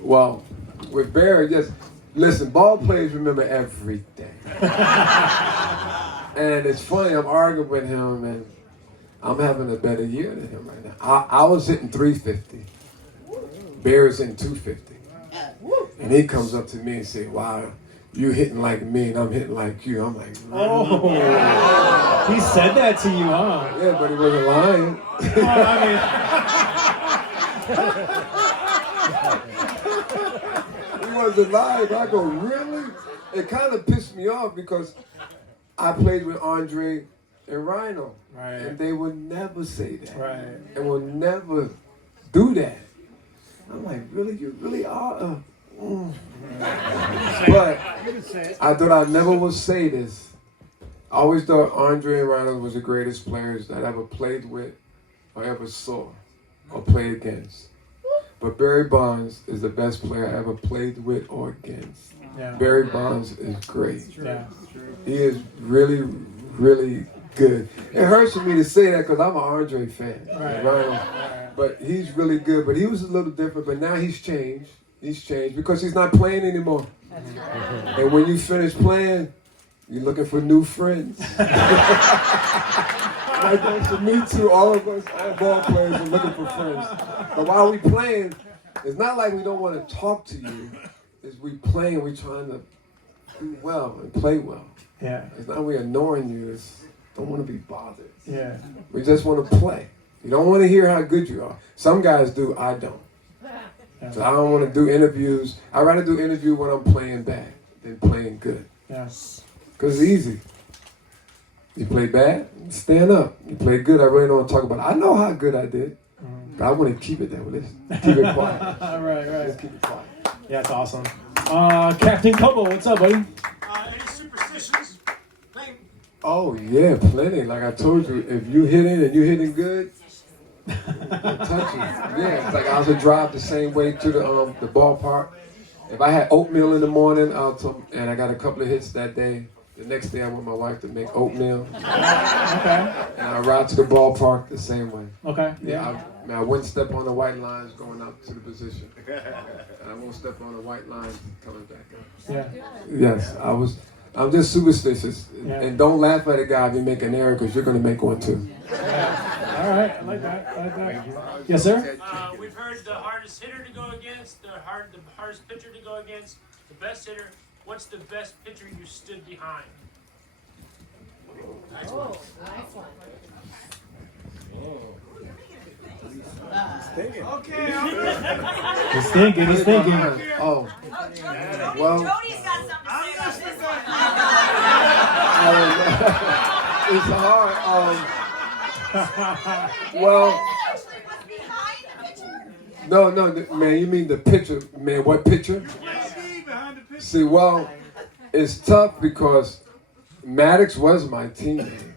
Well, with Barry, just listen, ball players remember everything. And it's funny, I'm arguing with him, and I'm having a better year than him right now. I was hitting 350. Barry's hitting 250. And he comes up to me and say, wow, you hitting like me and I'm hitting like you. I'm like, oh, he said that to you, huh? Yeah, but he wasn't lying. He wasn't lying. I go, really? It kind of pissed me off because I played with Andre and Rhino. Right. And they would never say that. Right. And will never do that. I'm like, really? You really are? But I thought I never would say this. I always thought Andre and Rhino was the greatest players that I ever played with or ever saw or played against. But Barry Bonds is the best player I ever played with or against. Yeah. Barry Bonds is great. Yeah. He is really, really good. It hurts for me to say that because I'm an Andre fan. Right. But he's really good. But he was a little different. But now he's changed. He's changed because he's not playing anymore. And when you finish playing, you're looking for new friends. Like that's for me too. All of us, all ball players, are looking for friends. But while we playing, it's not like we don't want to talk to you. It's we playing. We're trying to do well and play well. Yeah. It's not we annoying you. It's don't want to be bothered. Yeah. We just want to play. You don't want to hear how good you are. Some guys do. I don't. So I don't want to do interviews. I'd rather do interview when I'm playing bad than playing good. Yes. Because it's easy. You play bad, stand up. You play good, I really don't want to talk about it. I know how good I did. But I want to keep it that way. Let's keep it quiet. Right. Let's keep it quiet. Yeah, that's awesome. Captain Kobo, what's up, buddy? Any superstitions? Oh, yeah, plenty. Like I told you, if you hitting and you hitting good, touch it. Yeah, it's like I was to drive the same way to the ballpark. If I had oatmeal in the morning, and I got a couple of hits that day, the next day I want my wife to make oatmeal. Okay. And I ride to the ballpark the same way. Okay. Yeah, I wouldn't step on the white lines going out to the position. And I won't step on the white lines coming back up. Yeah. Yes, I'm just superstitious. Yeah. And don't laugh at a guy if you make an error because you're going to make one too. All right, I like that. Yes, sir? We've heard the hardest hitter to go against, the hardest pitcher to go against, the best hitter. What's the best pitcher you stood behind? Nice one. Okay. He's thinking. Oh. Well. Jody's got something to say about this one. It's hard. Well. No, man, you mean the pitcher. Man, what pitcher? See, well, it's tough because Maddox was my teammate.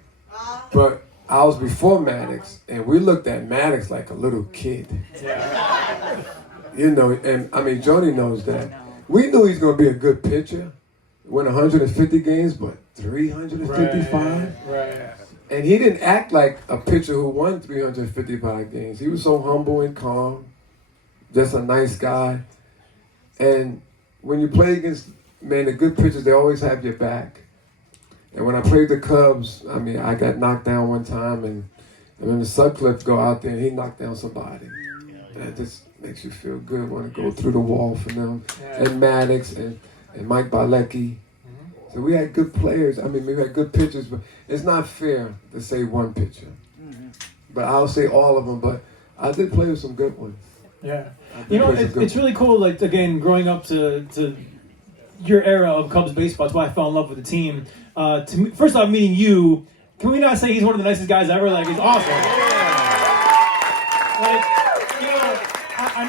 But I was before Maddox, and we looked at Maddox like a little kid. You know, and I mean, Jody knows that. We knew he's going to be a good pitcher. Win 150 games, but 355? Right. And he didn't act like a pitcher who won 355 games. He was so humble and calm, just a nice guy. And when you play against, man, the good pitchers, they always have your back. And when I played the Cubs, I mean, I got knocked down one time, and then the Sutcliffe go out there and he knocked down somebody. And that just makes you feel good, want to go through the wall for them. Yeah. And Maddox and Mike Bilecki. So we had good players. I mean, we had good pitchers, but it's not fair to say one pitcher. But I'll say all of them, but I did play with some good ones. Yeah. You know, it's really cool, like, again, growing up to your era of Cubs baseball. That's why I fell in love with the team. To me, first off, meeting you, can we not say he's one of the nicest guys ever? Like, he's awesome. Like, you know, I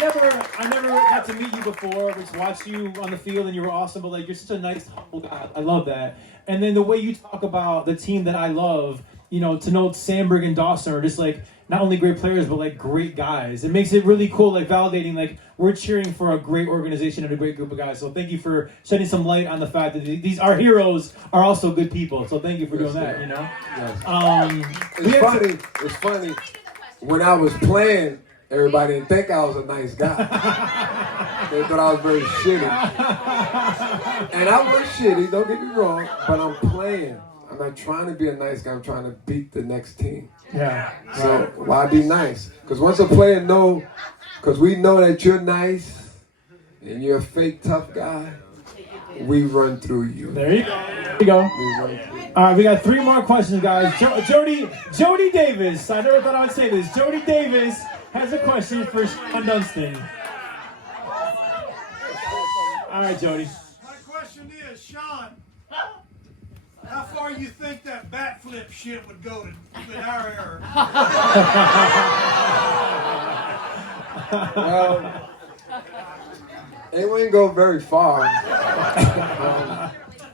never got to meet you before. Just watched you on the field, and you were awesome. But like, you're such a nice, humble guy. I love that. And then the way you talk about the team that I love, you know, to know Sandberg and Dawson are just like not only great players, but like great guys. It makes it really cool, like validating, like we're cheering for a great organization and a great group of guys. So thank you for shedding some light on the fact that these our heroes are also good people. So thank you for doing that. You know. Yes. It's funny. When I was playing, everybody didn't think I was a nice guy. They thought I was very shitty. And I was shitty. Don't get me wrong. But I'm playing. I'm not trying to be a nice guy. I'm trying to beat the next team. Yeah. So why be nice? Because once a player know, because we know that you're nice and you're a fake tough guy, we run through you. There you go. There you go. All right, we got 3 more questions, guys. Jody Davis. I never thought I would say this. Jody Davis has a question for Shawon Dunston. All right, Jody. My question is, Sean, how far you think that backflip shit would go in our era? Well, it wouldn't go very far.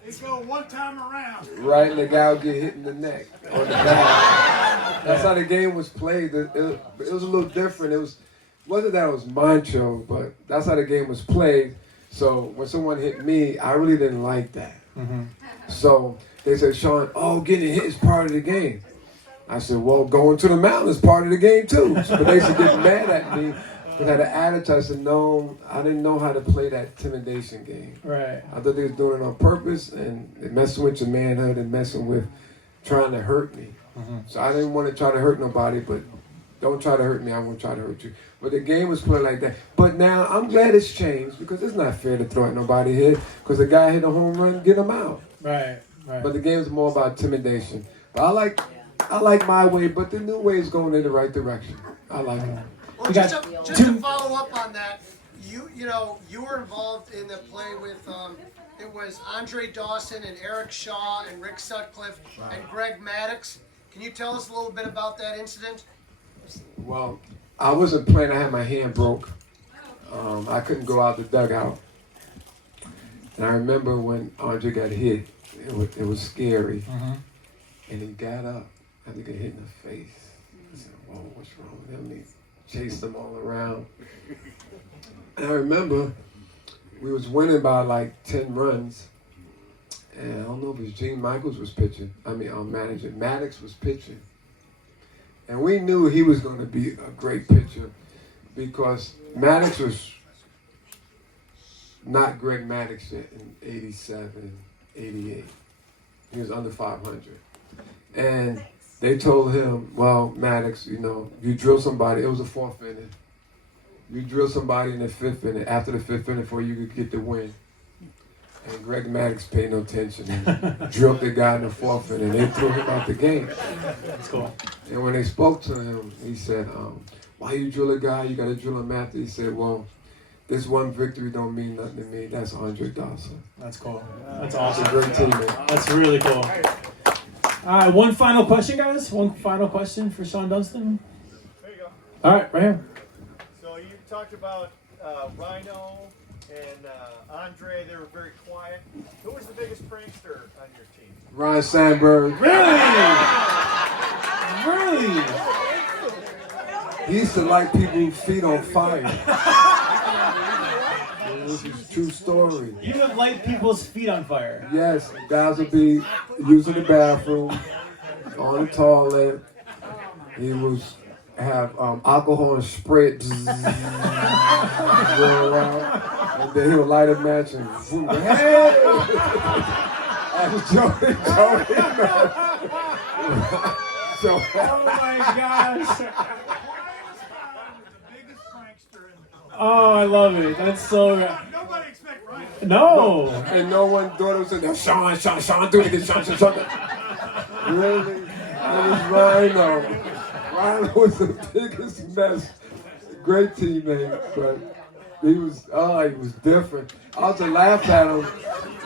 It go one time around. Right, and the guy would get hit in the neck or the back. That's how the game was played. It was a little different. Wasn't that it was macho, but that's how the game was played. So when someone hit me, I really didn't like that. So they said, Sean, getting hit is part of the game. I said, well, going to the mountain is part of the game too. So they used to get mad at me. But had an attitude. I said, no, I didn't know how to play that intimidation game. Right. I thought they was doing it on purpose and messing with your manhood and messing with trying to hurt me. So I didn't want to try to hurt nobody, but don't try to hurt me, I won't try to hurt you. But the game was played like that. But now I'm glad it's changed because it's not fair to throw at nobody here because the guy hit a home run, get him out. Right. But the game's more about intimidation. But I like my way, but the new way is going in the right direction. I like it. Well, just to follow up on that, you were involved in the play with it was Andre Dawson and Eric Shaw and Rick Sutcliffe and Greg Maddox. Can you tell us a little bit about that incident? Well, I wasn't playing. I had my hand broke. I couldn't go out the dugout. And I remember when Andre got hit, it was scary. And he got up. I think he got hit in the face. I said, whoa, what's wrong with him? He chased them all around. And I remember we was winning by like 10 runs. And I don't know if it was Gene Michaels was pitching. Our manager, Maddox was pitching. And we knew he was going to be a great pitcher because Maddox was not Greg Maddox yet in 87, 88. He was under 500. And they told him, well, Maddox, you drill somebody. It was a 4th inning. You drill somebody in the 5th inning, after the 5th inning before you could get the win. And Greg Maddox paid no attention and drilled the guy in the 4th inning. They threw him out the game. That's cool. And when they spoke to him, he said, why you drill a guy? You got to drill him after. He said, well, this one victory don't mean nothing to me. That's Andre Dawson. That's cool. That's awesome. That's a great team, man. That's really cool. All right, one final question, guys. One final question for Shawon Dunston. There you go. All right, right here. So you talked about Rhino and Andre. They were very quiet. Who was the biggest prankster on your team? Ryan Sandberg. Really? He used to light people's feet on fire. This is a true story. You would light people's feet on fire. Yes, guys would be using the bathroom, on the toilet. He was have alcohol and spray it, and then he would light a match and hey! I was joking. Oh my gosh. Oh, I love it. That's so good. Nobody expect Ryan. No. And no one thought it was no, Sean, do it again, Sean. Really? It was Rhino. Rhino was the biggest mess. Great teammate, but he was different. I also laugh at him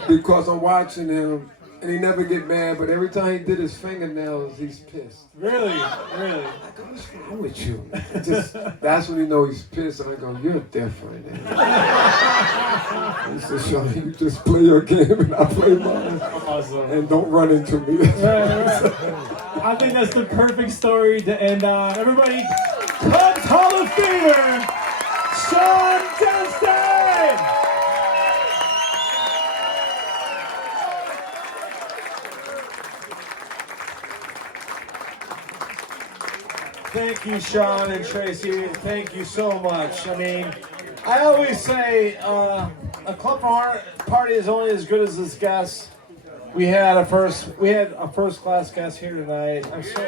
because I'm watching him and he never get mad, but every time he did his fingernails, he's pissed. Really? I go, what's wrong with you? That's when you know he's pissed, and I go, you're different. He said, Sean, you just play your game and I play mine. Awesome. And don't run into me. I think that's the perfect story to end on. Everybody, Cubs Hall of Famer, Shawon Dunston! Thank you, Sean and Tracy. Thank you so much. I mean, I always say a club party is only as good as its guests. we had a first class guest here tonight. I'm so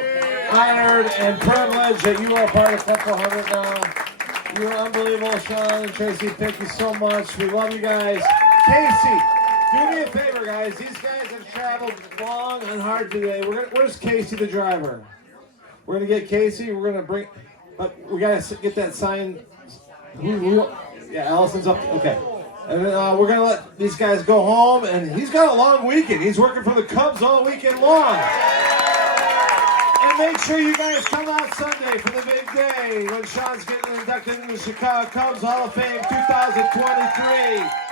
honored and privileged that you are part of Club 400 now. You are unbelievable, Sean and Tracy. Thank you so much. We love you guys. Casey, do me a favor, guys. These guys have traveled long and hard today. Where's Casey, the driver? We're gonna get Casey. We're gonna bring, but we gotta get that sign. Yeah, Allison's up. Okay. And then we're going to let these guys go home, and he's got a long weekend. He's working for the Cubs all weekend long. And make sure you guys come out Sunday for the big day when Sean's getting inducted into the Chicago Cubs Hall of Fame 2023.